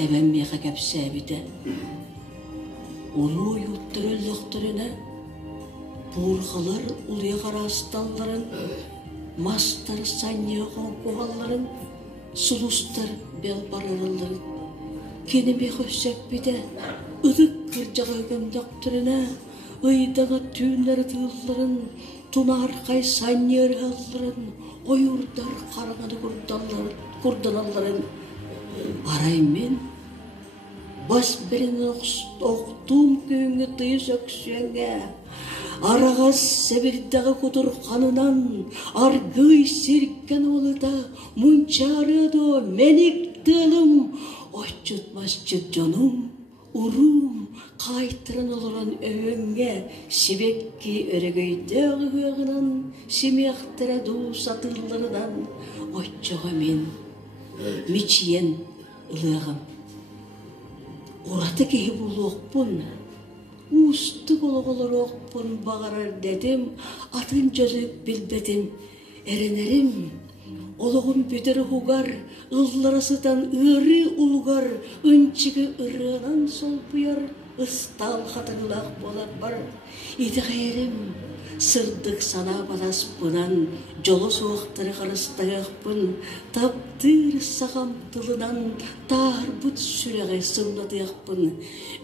Әбәм меға кәпсә біті, олу юттыр өліқтіріні, Бурғалар ұлияғар асталларын, мастар санияған қоғаларын, сұлыстар бел барараларын. Кенеме көсек біде, ұдық кіржаға көмдіқтіріне, ұйдаға түйінлер тылларын, тұнар қай санияр алларын, ойырдар қарағаны құрданаларын. Араймен, бас бірін оқтуым күйіңі тыйыз өксүйенге, Арағас сәбірдіғі құтыр қанынан, аргый серкен олыда, мұнчарыды менік дылым, отчытмас жүт жоным, ұрым, қайтырын олыран өңге, себекке өрігейдіғі ғығынан, семектірі ду сатылырынан, отчыға мен, мечиен ұлығым. Ораты кейі бұл оқпын, Усты болғылыр оқпын бағарар дедім, атын жолып білбедім. Әренерім, олығым бөдір хугар, ұлларасыдан үрі ұлғар, үнчігі ұрынан сол бұяр, ұстал қатырлақ болар бар. Идіғайрім, сырдық сана баласпынан, жолы соқтыры қарыстағақпын, таптыр сағам тылынан, тар бұт сүрәғай сымнатығақпын.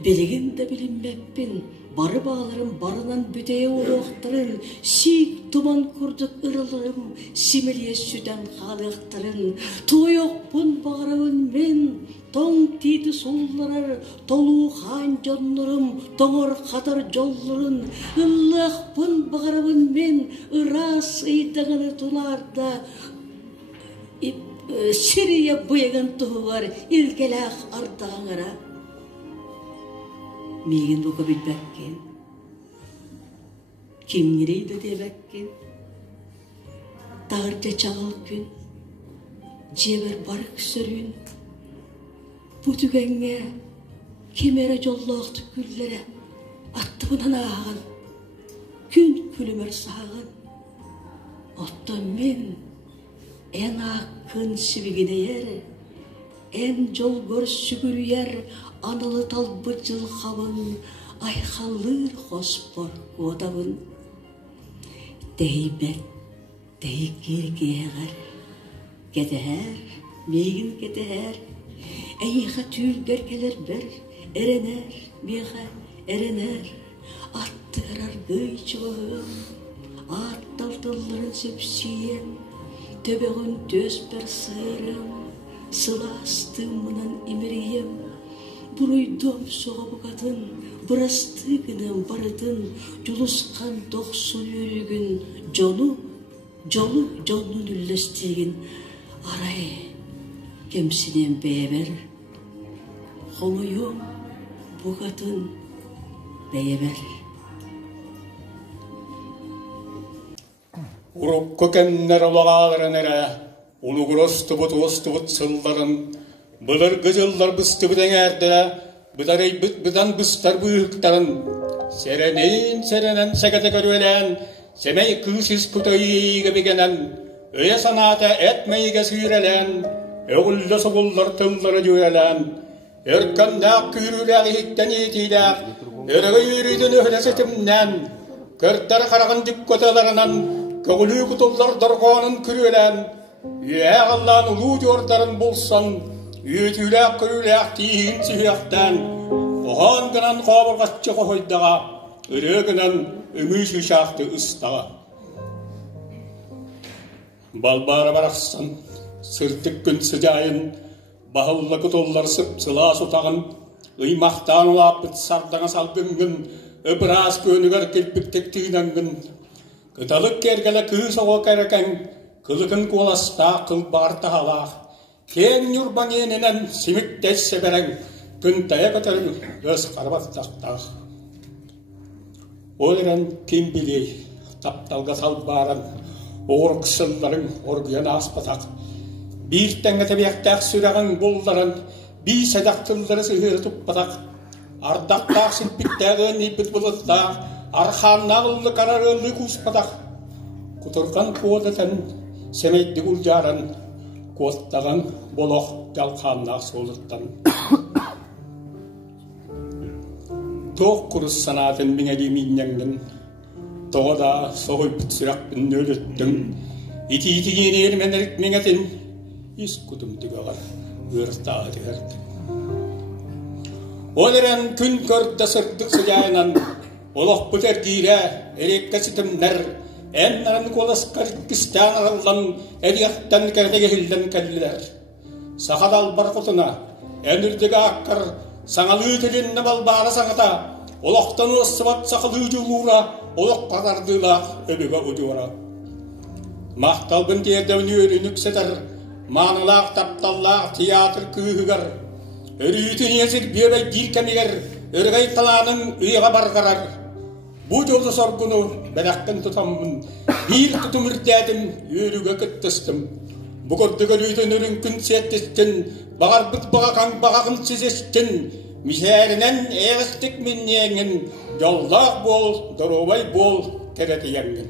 Білігін де білінмеппін, Barı bağlarım barınan büteye uğraktırın, sik duman kurduk ırılırım, similiye süden halıktırın. Toyokpun bağırın men, toң tiydi sollarar, tolu han jonlarım, toңor kadar jolların. Illakpun bağırın men, ıras ıydağını tularda, Siriye buyagın tuğuvar, ilgelak ardağıra. Megen boka bilbekken, kim nereydi debekken, dağırca çağıl gün, ceber barık sürün, bu tügenge, kemere jollağıtı güllere, attı bunan ağın, gün külümer sağın, otta men, en akın sivigine yer, en jol gör sügür yer, analı talbıcıl havın, ayxalır hospor odavın. Deybet, deykirgeğer, gedeher, megin gedeher, eyha tülgerkeler ber, erener, meha erener, attırar gıyçılığım, attaltılların sepsiyem, töbeğin töz ber sığırım, sılastığımından imiriyem, buruydum soğa bukatın, bırastığının barıdın, juluskan doksun yürügün, jonun üllestiğin, aray, kemsinen beber, holuyum, bukatın, beber. Urup kökenler olağaların ere, ulugurostubut sılların, Bılır gıcıllar bıstı büdeŋerde, bıdan bıstar büyüktarın, serenen segete görülen, semey kıysiz kutayıga bigenen, öye sanata etmeyiga sürelen, öğüllü soğullar tımları cüyelen, örkandağ kürüler hitten yetiler, örgü yürüdün öhlesetimden, kırtar karağın dik kotalarından, kögülü kutullar darğanın kürülen, üye Allah'ın ulu jordarın bulsan, Yütülek kürülek tihin sihiyaktan, oğan gınan kaburgatçı koydağa, ırıgınan ümüş uşaktı ıstağa. Balbara baraksan, sırtık gün sıcayın, bahılla kutullar sıpsıla sutağın, ıymaqtan olapıt sardana salgıngın, öpüras könüger kirpiktek tüynangın. Kıtalık kergele kıı soğuk erken, kılıkın kolasta kıl barta halaq. Ken yurban yenenen simiktes seberen, kıntaya katarın göz karbat taktağ. Oleren kim biley, taptalga salbaran, oğur kısılların orguyan aspatak. Bir tengete biyaktak sürağın bulların, bir sedaktılları sihir tuppatak. Ardaktağ silpiktağın ipit buluttak, arxan nağıllı kararıllı kuspatak. Kuturkan kuodatan, semeydi guljaran, Kottağın boloq jalqannaaq solurttan. Toq kurus sanatın miŋeli minyangın, toğda soğuy pütsürakpın nölüttün, iti yener menerik miŋetin, iskutum tügağar, ırtağı tügerdin. Oleren kün körtte sırtık sıcayınan, oloq büter gire, erekkesitimler, en aranlık olas karıkkistan araldan, ediyattan kerdege hilden kelliler. Sakadal barkutuna, en ürdege akkar, sanalı telinne balbara sanata, oloqtan o sıvat sakalı culuğura, oloq padardıla öbüge ucura. Mahtalgın tiyerdevni örünük seter, manılaq taptallaq tiyatr kıyıgar, örüyütün yezir biyebe girkemiger, örgey talanın ıyıga bargarar. Bu yolu sorgunu belakkan tutamın, bir tutum ürdedim, yürüge kıttыстım. Bu gördüge lüydün ürünkün settistin, bağar bıt bağakan bağakın sizestin, miserinen eğistik minniyengin, yollaq bol, dorobay bol, keretiyengin.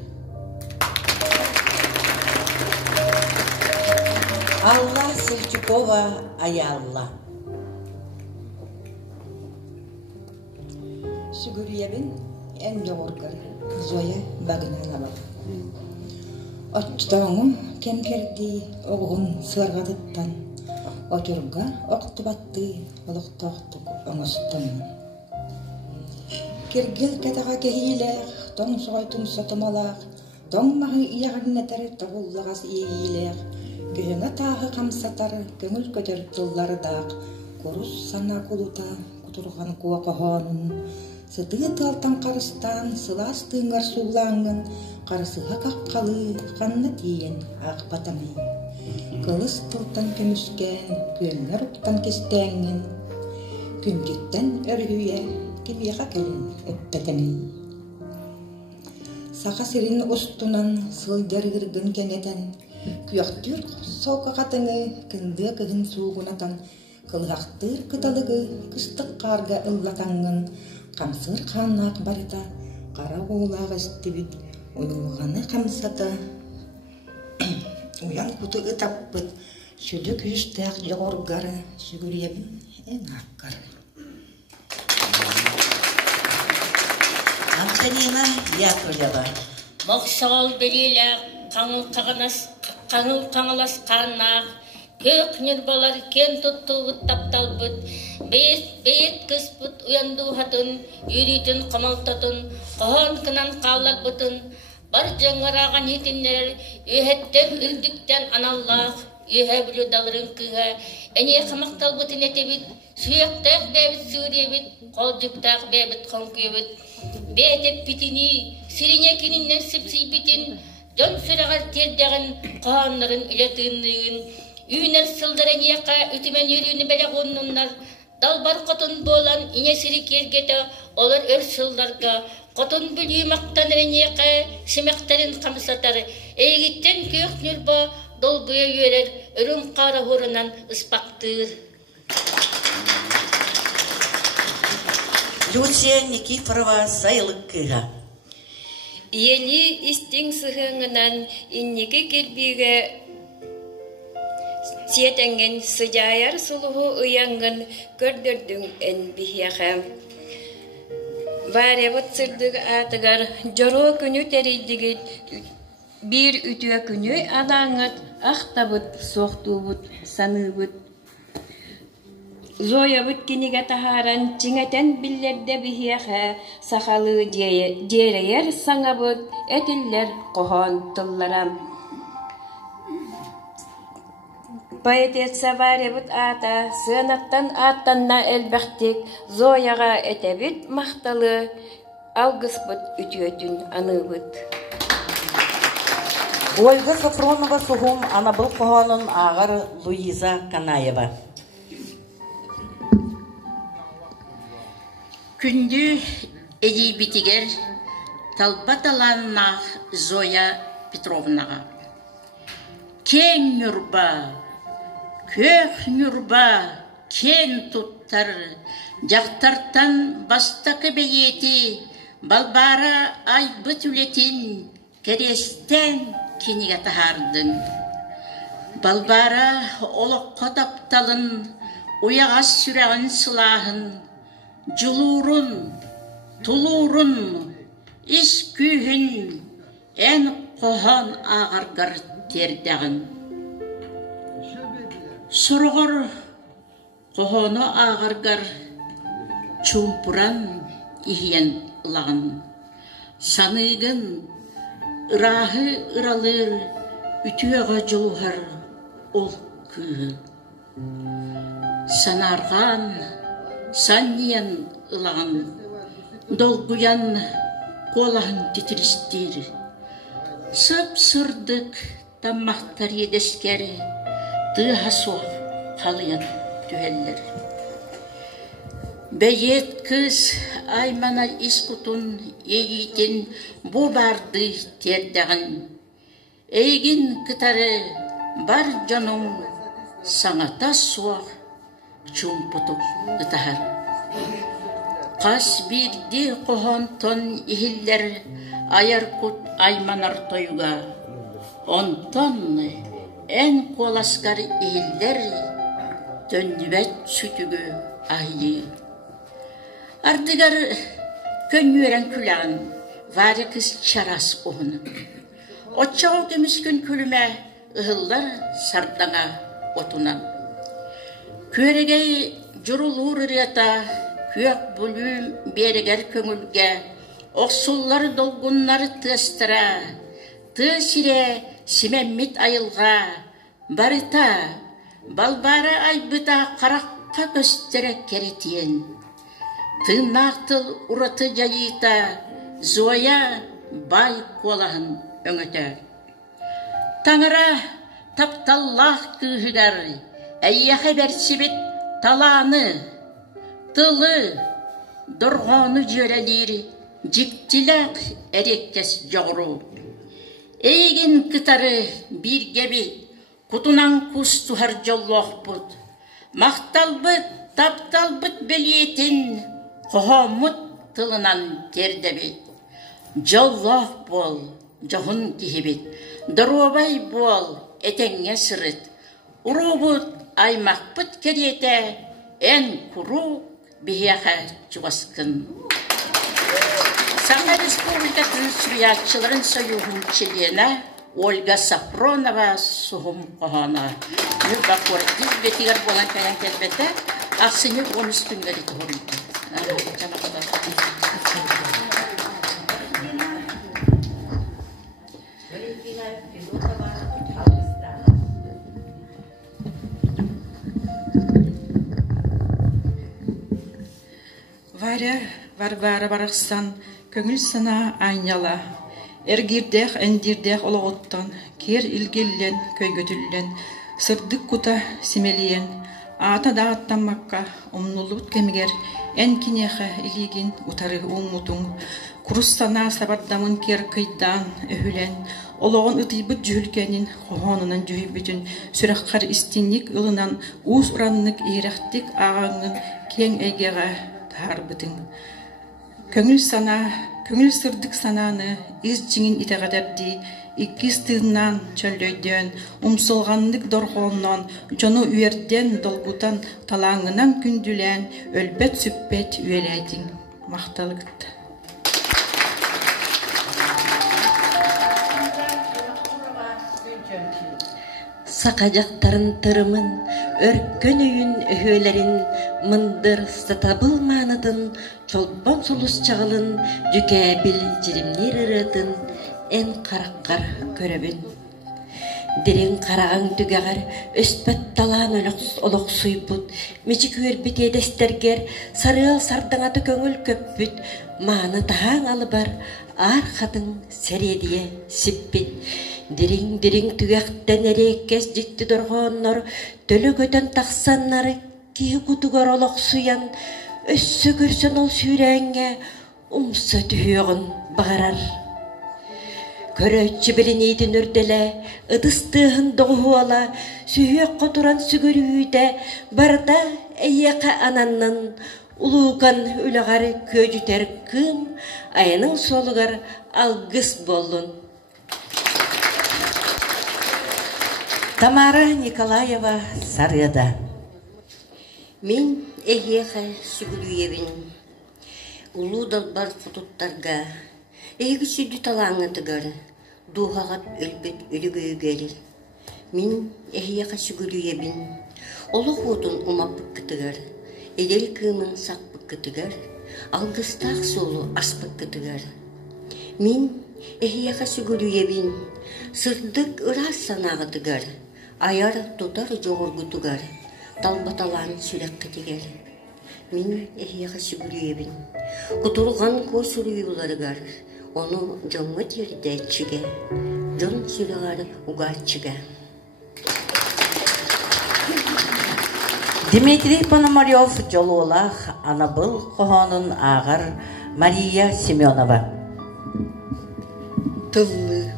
Allah Сельчукова Аялла. Sügüriyebin en yoğurgar Zoya Bagınalama. Otçutağım kem kerdi oğun sığargadıttan. Oturga oktu battı, oluqtu oğustan. Киргел катаға кехилер, тоң соғайтын сотымалар, тоң мағы иягыннетер тоғуллағас иегилер, күйіңі тағы қамсатар, көңіл көтер тұллары дақ, көріс сана кулута, құтырған куа қоғанын, сытығы талтан қарыстан, сылас тыңғар сулаңын, қарысыға қаққалы, қанны тиен ақ батамын. Кылыс тылтан көміскен, күйіңер ұқтан кестәңін, күмгеттен өргүйе, кемеға кәлін өттәтәмін. Сақа сирин ұстынан сылдар ғырғын кәнетен, күйіқтір соқа қатыңы кінді кігін суғынатан, кылғақтыр кыталығы кыстық қарға ұллатаңын, қамсыр қаннақ барыта, қара оғылағы істебіт, ойылғаны қамсата, уян құты ұтаппыт, шүлі күйістәқ жоғырғары, сүгіребін әң аққары. Амсанина Яковлева. Мақсағал белейлі қаңыл қаңылас қаннақ, көк нербалар кен тұттуғыт тапталбыт, бейт кіспыт уянду хатын, үйрейтін қамалтатын, қоған кынан қалар бұтын, бар жаңараған етіндер, үйеттен үлдіктен аналлақ, үйе білу далырын күйе, әне қамақтал бұтын етебіт, сүйектәқ бәбіт сүйребіт, қол жүктәқ бәбіт қонкүйебіт, бәтеп бітіні, сирене кенінен сіпсей бітін, жон сұрағар тердіғін, қоғанларын үлетінлігін, үйінер сылдырын еқа, үтімен үйріні бәлі қонынлар, далбар қотын болан, инесірі кергеті, олар өр сылдарға, қотын бүлі мақтан ренеқа, шымақтарын қамсатар, әйгіттен көк нүрба, долбуя үйерер, үрін қара хорынан ұспақтыр. Люция Никифорова сайлық кыға. Ели истің сығыңынан иннеге кербіге сиетенген сыжайар сұлығы ұяңын көрдірдің ән бихияға. Варевыт сырдығы атығар жоро күні тәрейдігіт бір үтіе күні адаңыт ақтабыт соқтуыбыт саныбыт. Зоябыт кенеге тахаран чиңетен биллерде бихияға сақалы дерейер саңабыт әтілер қоған тылларам. Поэтесса варебыт ата, сынақтан аттанна әлбәқтек, Зояға әтәбіт мақталы, алғыспыт үтіөтін аныбыт. Ольга Сафронова суғым анабыл қоғанын ағыр Луиза Канаева. Күнді әдейбетігер талбаталанна Зоя Петровнаға. Кен нүрба, көк нүрба, кен тұттар, жақтартан бастақы бейеті, балбара айбыт үлетін, керестен кенеге тахардың. Балбара олыққа тапталын, уяғас сүрәғын сылағын, Жылурун, тулурун, иш күйін, ән қоған ағарғар тердәғін. Сұрғыр қоғаны ағарғар чумпуран ихен лағын. Санығын ұрағы ұралыр үтіеға жылғар ол күйі. Санарған Санниян ылағын, долгуян қолағын тетірістер. Сып-сырдық таммақтар едескері, тыға соқ қалыян түйелер. Бәйет кыз аймана искутун егейтін бұ барды тердіғін. Ейгін кітары бар жаның саңата соқ чумпутук ытахар. Қас бірде қоған тон ихиллер аяркут айманар тойуға. Онтон ән қоласкар ихиллер төннібәт сүтігі айы. Ардығар көннөрен күлән вары кыз чарас оғыны. Отчағау көміскін күліме ұғылар сардаңа отунан. Көрегей жұрулур ұрията көк бүлүм берегер көңүлге, оксуллар долгуннар тыстыра, тысире симеммит айылга, барыта, балбары айбыта каракка көстере керетиен. Тыnnақтыл ураты жайыта, зоя бай колағын өңөтө. Таңыра тапталлах күйідар, әйяхы берсібет таланы, тылы, дұрғаны жөрелері, жіктіләк әреккес жоғыру. Эйгин кытары bir gebi, кутунан кус тухар жоллоқ бұд. Мақталбыт, тапталбыт белиетін, қоғамыт тылынан тердебет. Жоллоқ бол, жоғын кихебет. Дұробай бол, этеңе сырыт. Урубыт, аймақпыт керете, ән күру бияға чуғаскын. Саңа Республикатын Сүриятчыларын союғын чилена Ольга Сапронова суғым қоғана. Нүрба қордив бетігер болан каян келбеті, ақсыны 13 күнгері тұғырынды. Варя Варвара барақсан көңіл сана айняла. Эргирдех әндирдех олағыттан, кер илгеллен, көйгөтіллен, сырдық кута симелиен, ата дағаттан макка, омнулут кемігер, ән кинеха илигин утары умутун, курустана сабардамын кер кыйдан өһүлен, олағын ытыйбыт жүхілкенін, қоғанынан жүхібітін, сүраққар истинник ылынан, уыз ұраннық ирақтик ағаңын кен әйгеға таарбытың. Көңіл сырдық сананы из жиңін итеғадерді, иккіз тыыннан чөллөйден, умсылғандық дорғоннан, жону үйерден долгутан талаңынан күнділен, өлбет сүппет үйелейдің. Мақталықты. Сақажақтарын тырымын, өркөн үйін өйелерін, мындыр статабыл маныдын, чолбон солус чағылын, жүке біл жиримнер ырытын, ән қараққар көрөбін. Дерен қарағаң түгәғар, өспәт талан олық суйбұд, мечі көрбіт едестергер, сарыл сардыңаты көңіл көпбіт, маны тағаң алы бар, арқадың сәредие сіппіт. Дерин түгәқтен әреккес жикті дұрғаннар, төлі көтен тақсаннары, кей күтігер олық суян, өссі көрсен ол сүйрәңге, ұмсы түйеғын бағарар. Көрөтчі білін ейтін үрделі, ыдыстығын доғу ала, сүйек қотыран сүгірүйді, барда әйеқа ананнан, ұлуған үліғары көжітер кім, айының солығар алғыс болын. Тамара Николаева Сарыда. Мен әйеға сүгілуевін. Улу далбар құтуттарға. Әйгі сүді талаңытығар. Дұғағат өлбет өлігөйгелі. Мен әйеға сүгілуевін. Олық отын умап бұққытығар. Едел кымын сақ бұққытығар. Алғыстақ солу ас бұққытығар. Мен әйеға сүгілуевін. Сырдық ұрас санағытығар. Аяр тұтар жоғырғытығар, талбаталан сүрек кетегер. Мен әйеға сүгілуебін. Құтырған көсірүйуларығар, оны жоңғы терді әтшіге, жон сүрегар ұғатшыға. Дмитрий Пономарев жолуылақ Анабыл қоғанын ағар Мария Семенова. Тыллы,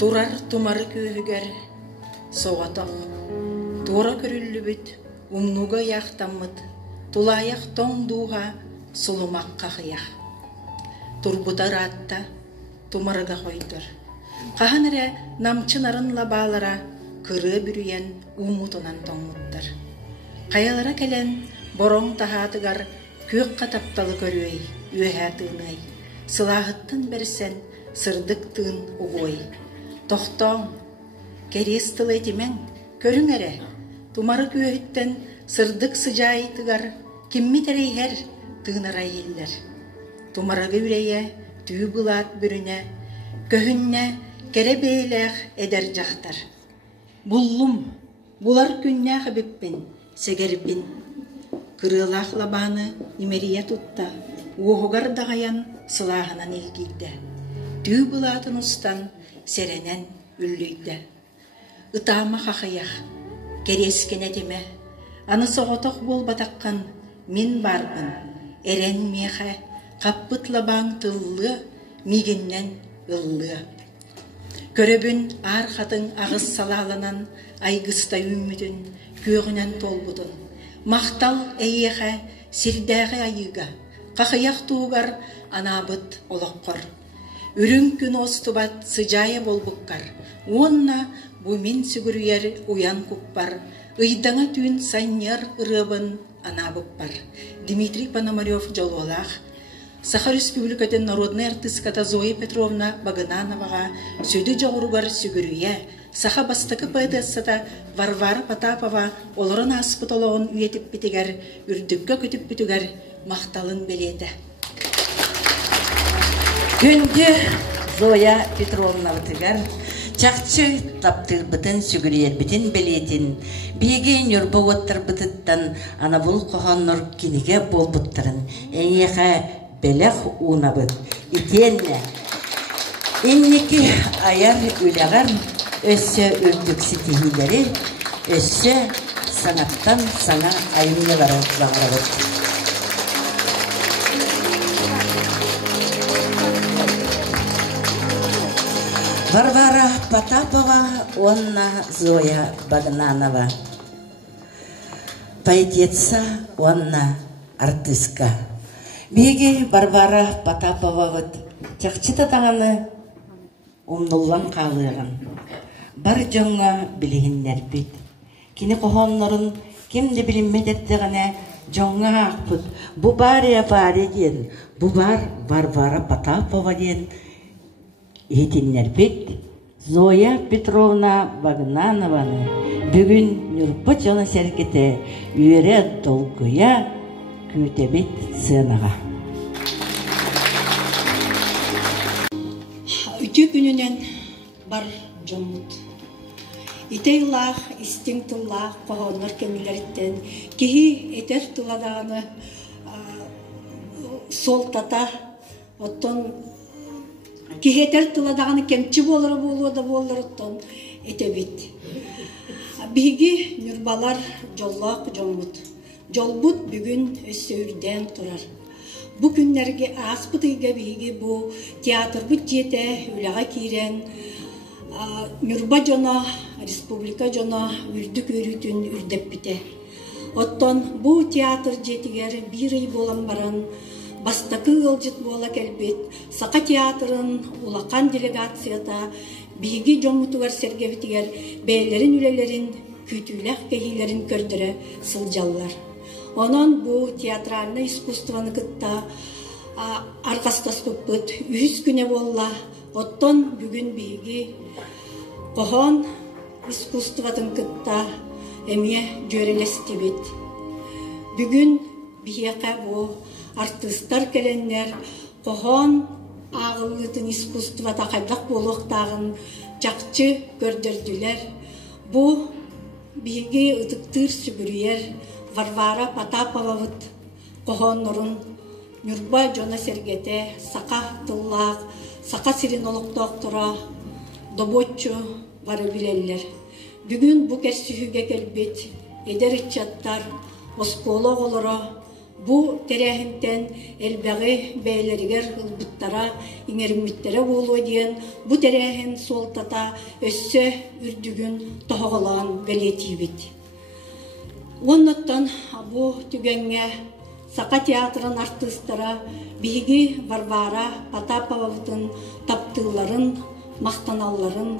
турар тумары күйігер, соғатақ, тура көрілі бүт, умнуға яқтамыд, тулаяқ тоң дуға, сұлымақ қақияқ. Турбутар атта, тумарыға қойдыр. Қағаныры намчынарын лабалара, кыры бүріен умутынан тоңмыттыр. Қаялара кәлен, борон тағатығар, көк қатапталы көрөй, өйәтіңай. Сылағыттын берсен, сырдық тың ұғой. Тоқтоң, керес тылы етімен, көрің әрі, тумары күйеттен сырдық сыжайтығар, Кимми терейхер тыынара еллер. Тумарагы үрейе түйі бұлат бүріне, көһүнне кере бейлех эдер жақтар. Буллум, булар күнне хабиппин, сегериппин. Кырылах лабаны имерия тутта, уоғығар дағаян сылағынан елгейді. Түйі бұлатын ұстан серенен үллейді. Ытама хақаях, керескен әдеме, аны соғытық бол батаққан мен барбын, әрен меха, қаппыт лабаң тыллы, мигіннен ыллы. Көрөбүн ар хатын ағыз салалынан, айгыста үмітін, көгінен толбудын. Мақтал әйеха, сирдәғі айыға, қақаяқ туғар, анабыт олыққыр. Үрін күн остубат сыжайы болбыққар. Онна бұ мен сүгірүйер уян күппар. Ыйдаңа түн сайнер ырыбын анабықпар. Дмитрий Пономарев жолуалақ. Саха Республикатын народный артистката Зоя Петровна Багынановаға сөйді жоғыруғар сүгірүйе. Саха бастықы поэтессата Варвара Потапова олырын аспыт олығын үйетіп бітігер, үрдікке көтіп бітігер мақталын белеті. Күнді Зоя Петровна бітігер, чақчы таптыр бітін сүгірер бітін белетін, бейге нүрбі оттыр бітіттен ана бұл қоғанныр кенеге бол бұттырын, әйеға белек уна бұд. Итенне, иннекі аяр үләғар, өссө үрдік сетихилері, өссө санаттан сана айынылары бағарабыд. Варвара Потапова, Онна Зоя Багнанова. Поэтесса, Онна артистка. Беги Варвара Потапова вот чақчыта тағаны умнуллан қалыған. Бар жоңа білігінлер бит. Кені қоғанларын кемді білінмедеттіғіне жоңа ақпыд. Бұ бария бария ден, бұ бар Варвара Потапова ден етінлер бит. Зоя Петровна Багнанованы бүгін нүрпы жона сәркеті үйері долгуя күтебет сынаға. Үті күнінен бар жомут. Итейлах, истинктыллах, қоғанлар кемілеріттен, кеhi етер тұладағаны солтата, оттон кеhi етер тұладағаны кемчі болыр оттон етебет. Биги нүрбалар жоллақ жомут. Жолбут бүгін өссөйірден тұрар. Бұ күнлерге аспытыйға биги бұ театр бұт жете үліға кейрен Нүрба жона, республика жона үрдік өрітін үрдеп біте. Оттон бұ театр жетігер бір ай болан баран, бастақы ылжыт бола кәлбет, Сақа театрын улақан делегацията биги жомутугар сергебітігер бәйлерін үлелерін, күйтүләк кәхилерін көрдірі сылжаллар. Онон бұ театральный искусстваны кытта арқастас көппіт, 100 күне болла. Оттон бүгін биги қоған искусстватын кытта әме жөрелесті бет. Бүгін бияқа бұ артистар кәленнер қоған ағылғытын искусствата қайдақ болуқтағын жақчы көрдірділер. Бұ биги ұтықтыр сүгірер Варвара Потапова бұд қоған нұрын Нүрба жона сергете, Сақа тыллақ, Сақа сирин олықтақ тұра, доботчу бары білелер. Бүгін бұ кәрсіхіге кәлбет, едер итчаттар, оскола олыра, бұ терәхінтен әлбәғі бәйлерігер ұлбыттара, иңерімметтері болу дейін, бұ терәхін солтата өссі үрдігін тоғылан бәлеті бет. Оннаттан бұ түгенге Сақа театрын артистара биги Варвара Потапованың таптыларын, мақтаналарын,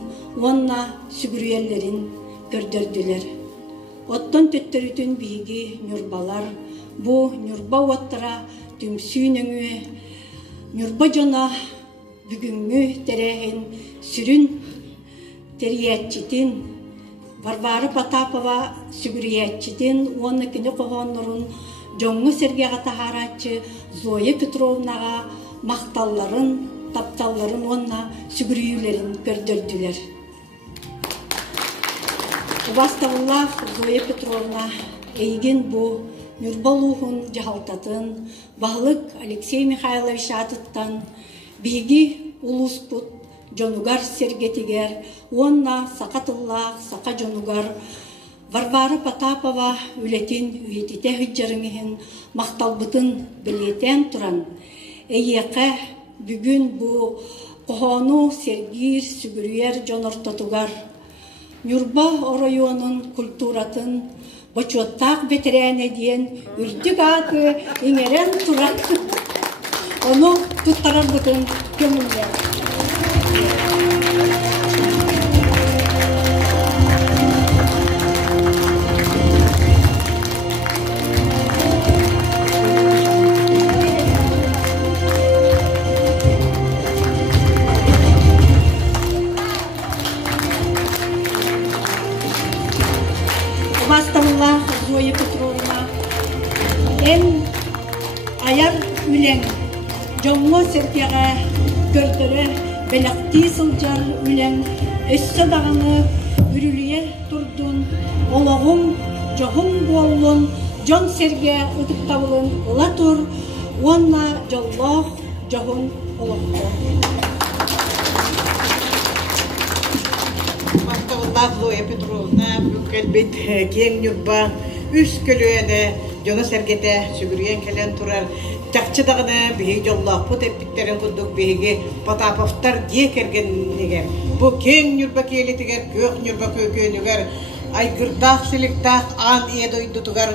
онна сүгірелерін көрдірділер. Оттан төттөрүтін биги нүрбалар, бұ нүрба оттара түмсүйніңі, нүрба жона бүгінгі терәхін сүрін териятчитин, Варвара Потапова сүгіриятчитин, оны кені қоғанларын жоңғы сергеға тахарачы Зоя Петровнаға мақталларын, тапталларын онна сүгірүйлерін көрдірділер. Убастағыллах Зоя Петровна эйген бу Нюрбалухун жахалтатын, Бағлык Алексей Михайлович атыттан, биги улуспут жонугар сергетигер, онна сақатыллах, сақа жонугар, Варвара Потапова үлетін үйетите хүджарыңығын мақталбытын білетен тұран. Эйеқе бүгін бұ қоғану сергир сүгірүйер жонортатугар. Нюрба районын культуратын бачуаттақ ветеряне дейін үлтік аты еңерен тұран. Оны тұттарар бұтын көмілдер. Бастамла Зоя Петровна en аяр үлен жоңго серкеге көрдөрө белакти сылжар үлен өссө даганы үрүлүе турдун ологун жохун боллун жон серге утуктабылын ыла тур онна жоллох жохун ологун Зоя Петровна, бүкелбет кен нюрба, үс көлөне, жоңа сәргете сүгірген келен тұрар. Жақчы дағына бігі жоллақ бұт әппіттерін күндік бігі Потаповтар де кергенігер. Бұ кен нюрба келетігер, көк нюрба көкөнігер, айгырдақ сіліктақ ан едойдутығар,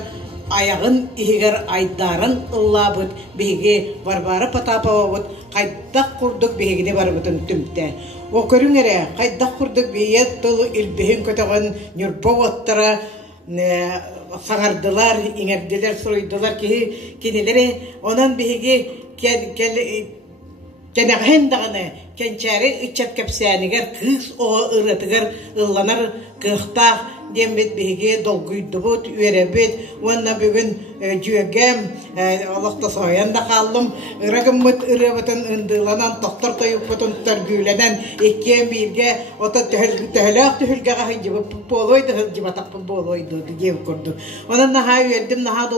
аяғын егер айдарын ұлла бұд, бігі Варвара Потапова бұд, қайдақ құрдық бігі де бар бұдың түмті. О көрүңере, қайдақ құрдық бейет тұлы үлбейін көтіған нүрбо оттара саңардылар, еңерделер, сұройдылар кенелері, онан бейге кенеғен дағыны, кенчәрі үтчат кәпсәнігер, кыз оға ұрытығыр, ұлланар қықтақ, дембет бейге долгүйді бұд, үйеребет, онна бүгін жүйегем, олықта соян да қалым, ұрағым бұд ұрыбытын ұндыланан, тоқтар тойып бұтын тәргүйленен, еккен бейге, ота төхіліақ төхілгеға хынжыбы болойды, хынжыбатақпын болойды, деп көрді. Онан наға үйердім, наға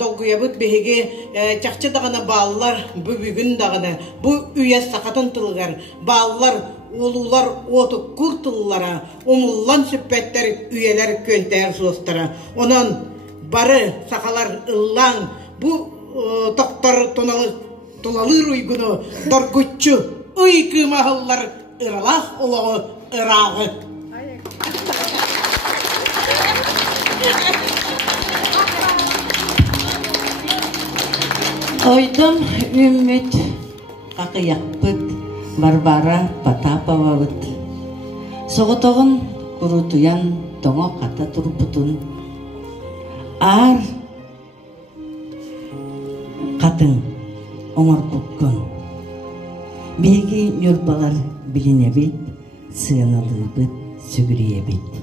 долгүйебіт бейге, чақчы дағына балылар, бүгін дағына, бұ үйес сақатын тылғар, балылар, улулар оты куртыллара, умуллан сүппеттер үйелер көнтәр суостара. Онан бары сақалар ыллаң, бұ тоқтар тулалыр уйгуну доргутчу уйкы мағыллар ыралақ олығы ырағы. Ойдым үміт қақияқпыт Варвара Потапова бұд. Соғытығын күрутуян тоңа қата тұрпытын. Ар қатын оңыр бұққын. Беги нүрбалар біліне бет, сыяналы бет, сүгірие бет.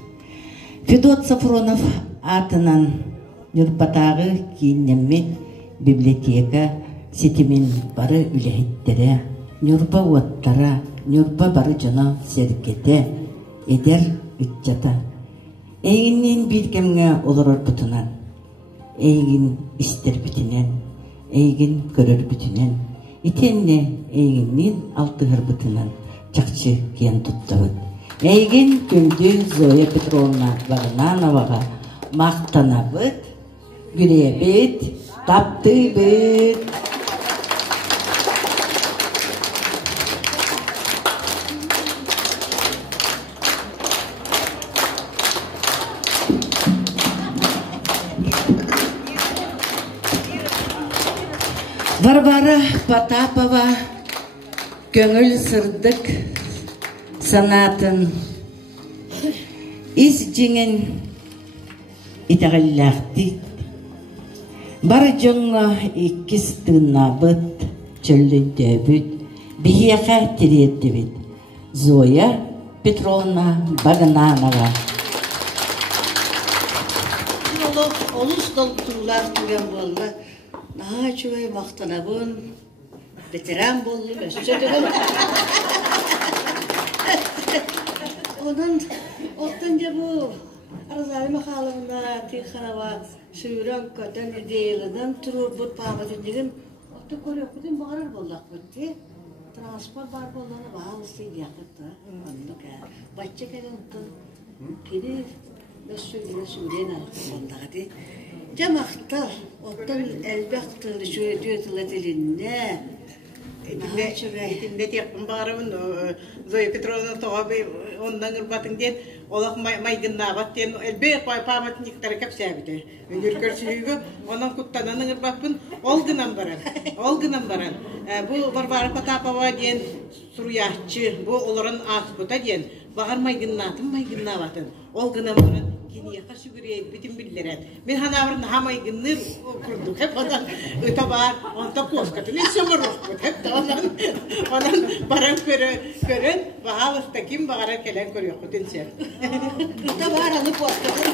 Федот Сафронов атынан нүрбатағы кейіннемет библиотека сетімен бары үләйттері. Нюрба уаттара, нюрба бары жана серкете, едер үтчата. Эйгиннен билгемге олорор бутунан, эйгин истер бүтүнен, эйгин көрөр бүтүнен, итенне эйгиннен алтыгыр бутунан, чакчы кен туттабыт. Эйгин күндү Зоя Петровна Вагнановага мактанабыт, күребит, таптыбыт. Варвара Потапова көңіл сырдық санатын ис жеңен итағаллақты бары жоңға иккіс тыңнабыт чөллінді бүт бейеқа тиретті бүт Зоя Петровна Багнанова olus doldurular tügen bolla. Naha çüvey maqtanabın, veteran bollum, össödügüm. Ondan bu Arzali makalımda tiyxanava suyuran köten ideyalıdan turur bud pamatın digin. Otta koruyor kudin bağırar bollak bitti. Transport var bollana bağlı isteydi yakıtta. Onluk ya. Başça kelen otun. Kedi suyuran altında hadi. Camakta ottan elbette şöyle diyortular dilinde. Etinde tekbin bağırımın Zoya Petrovna toğabı ondan ırbatın den olaq maygınnabat den elbey pamatın yıktarı kapsabide. Ünürkör suyugu onun kuttananın ırbatın olgınan baran. Bu Barbara Patapova den suruyahçı bu oların asbuta den bağır maygınnabatın olgınan baran. Kini yakası güreyip bütün billeren. Ben hanavrın hamay gınır kurduk hep ondan ötabar, ondan koskatın. Hiç sömürük hep de ondan baran körün, bahalısta kim bağırar kelen körüyor kutin sen. Ötabar alıp koskatın.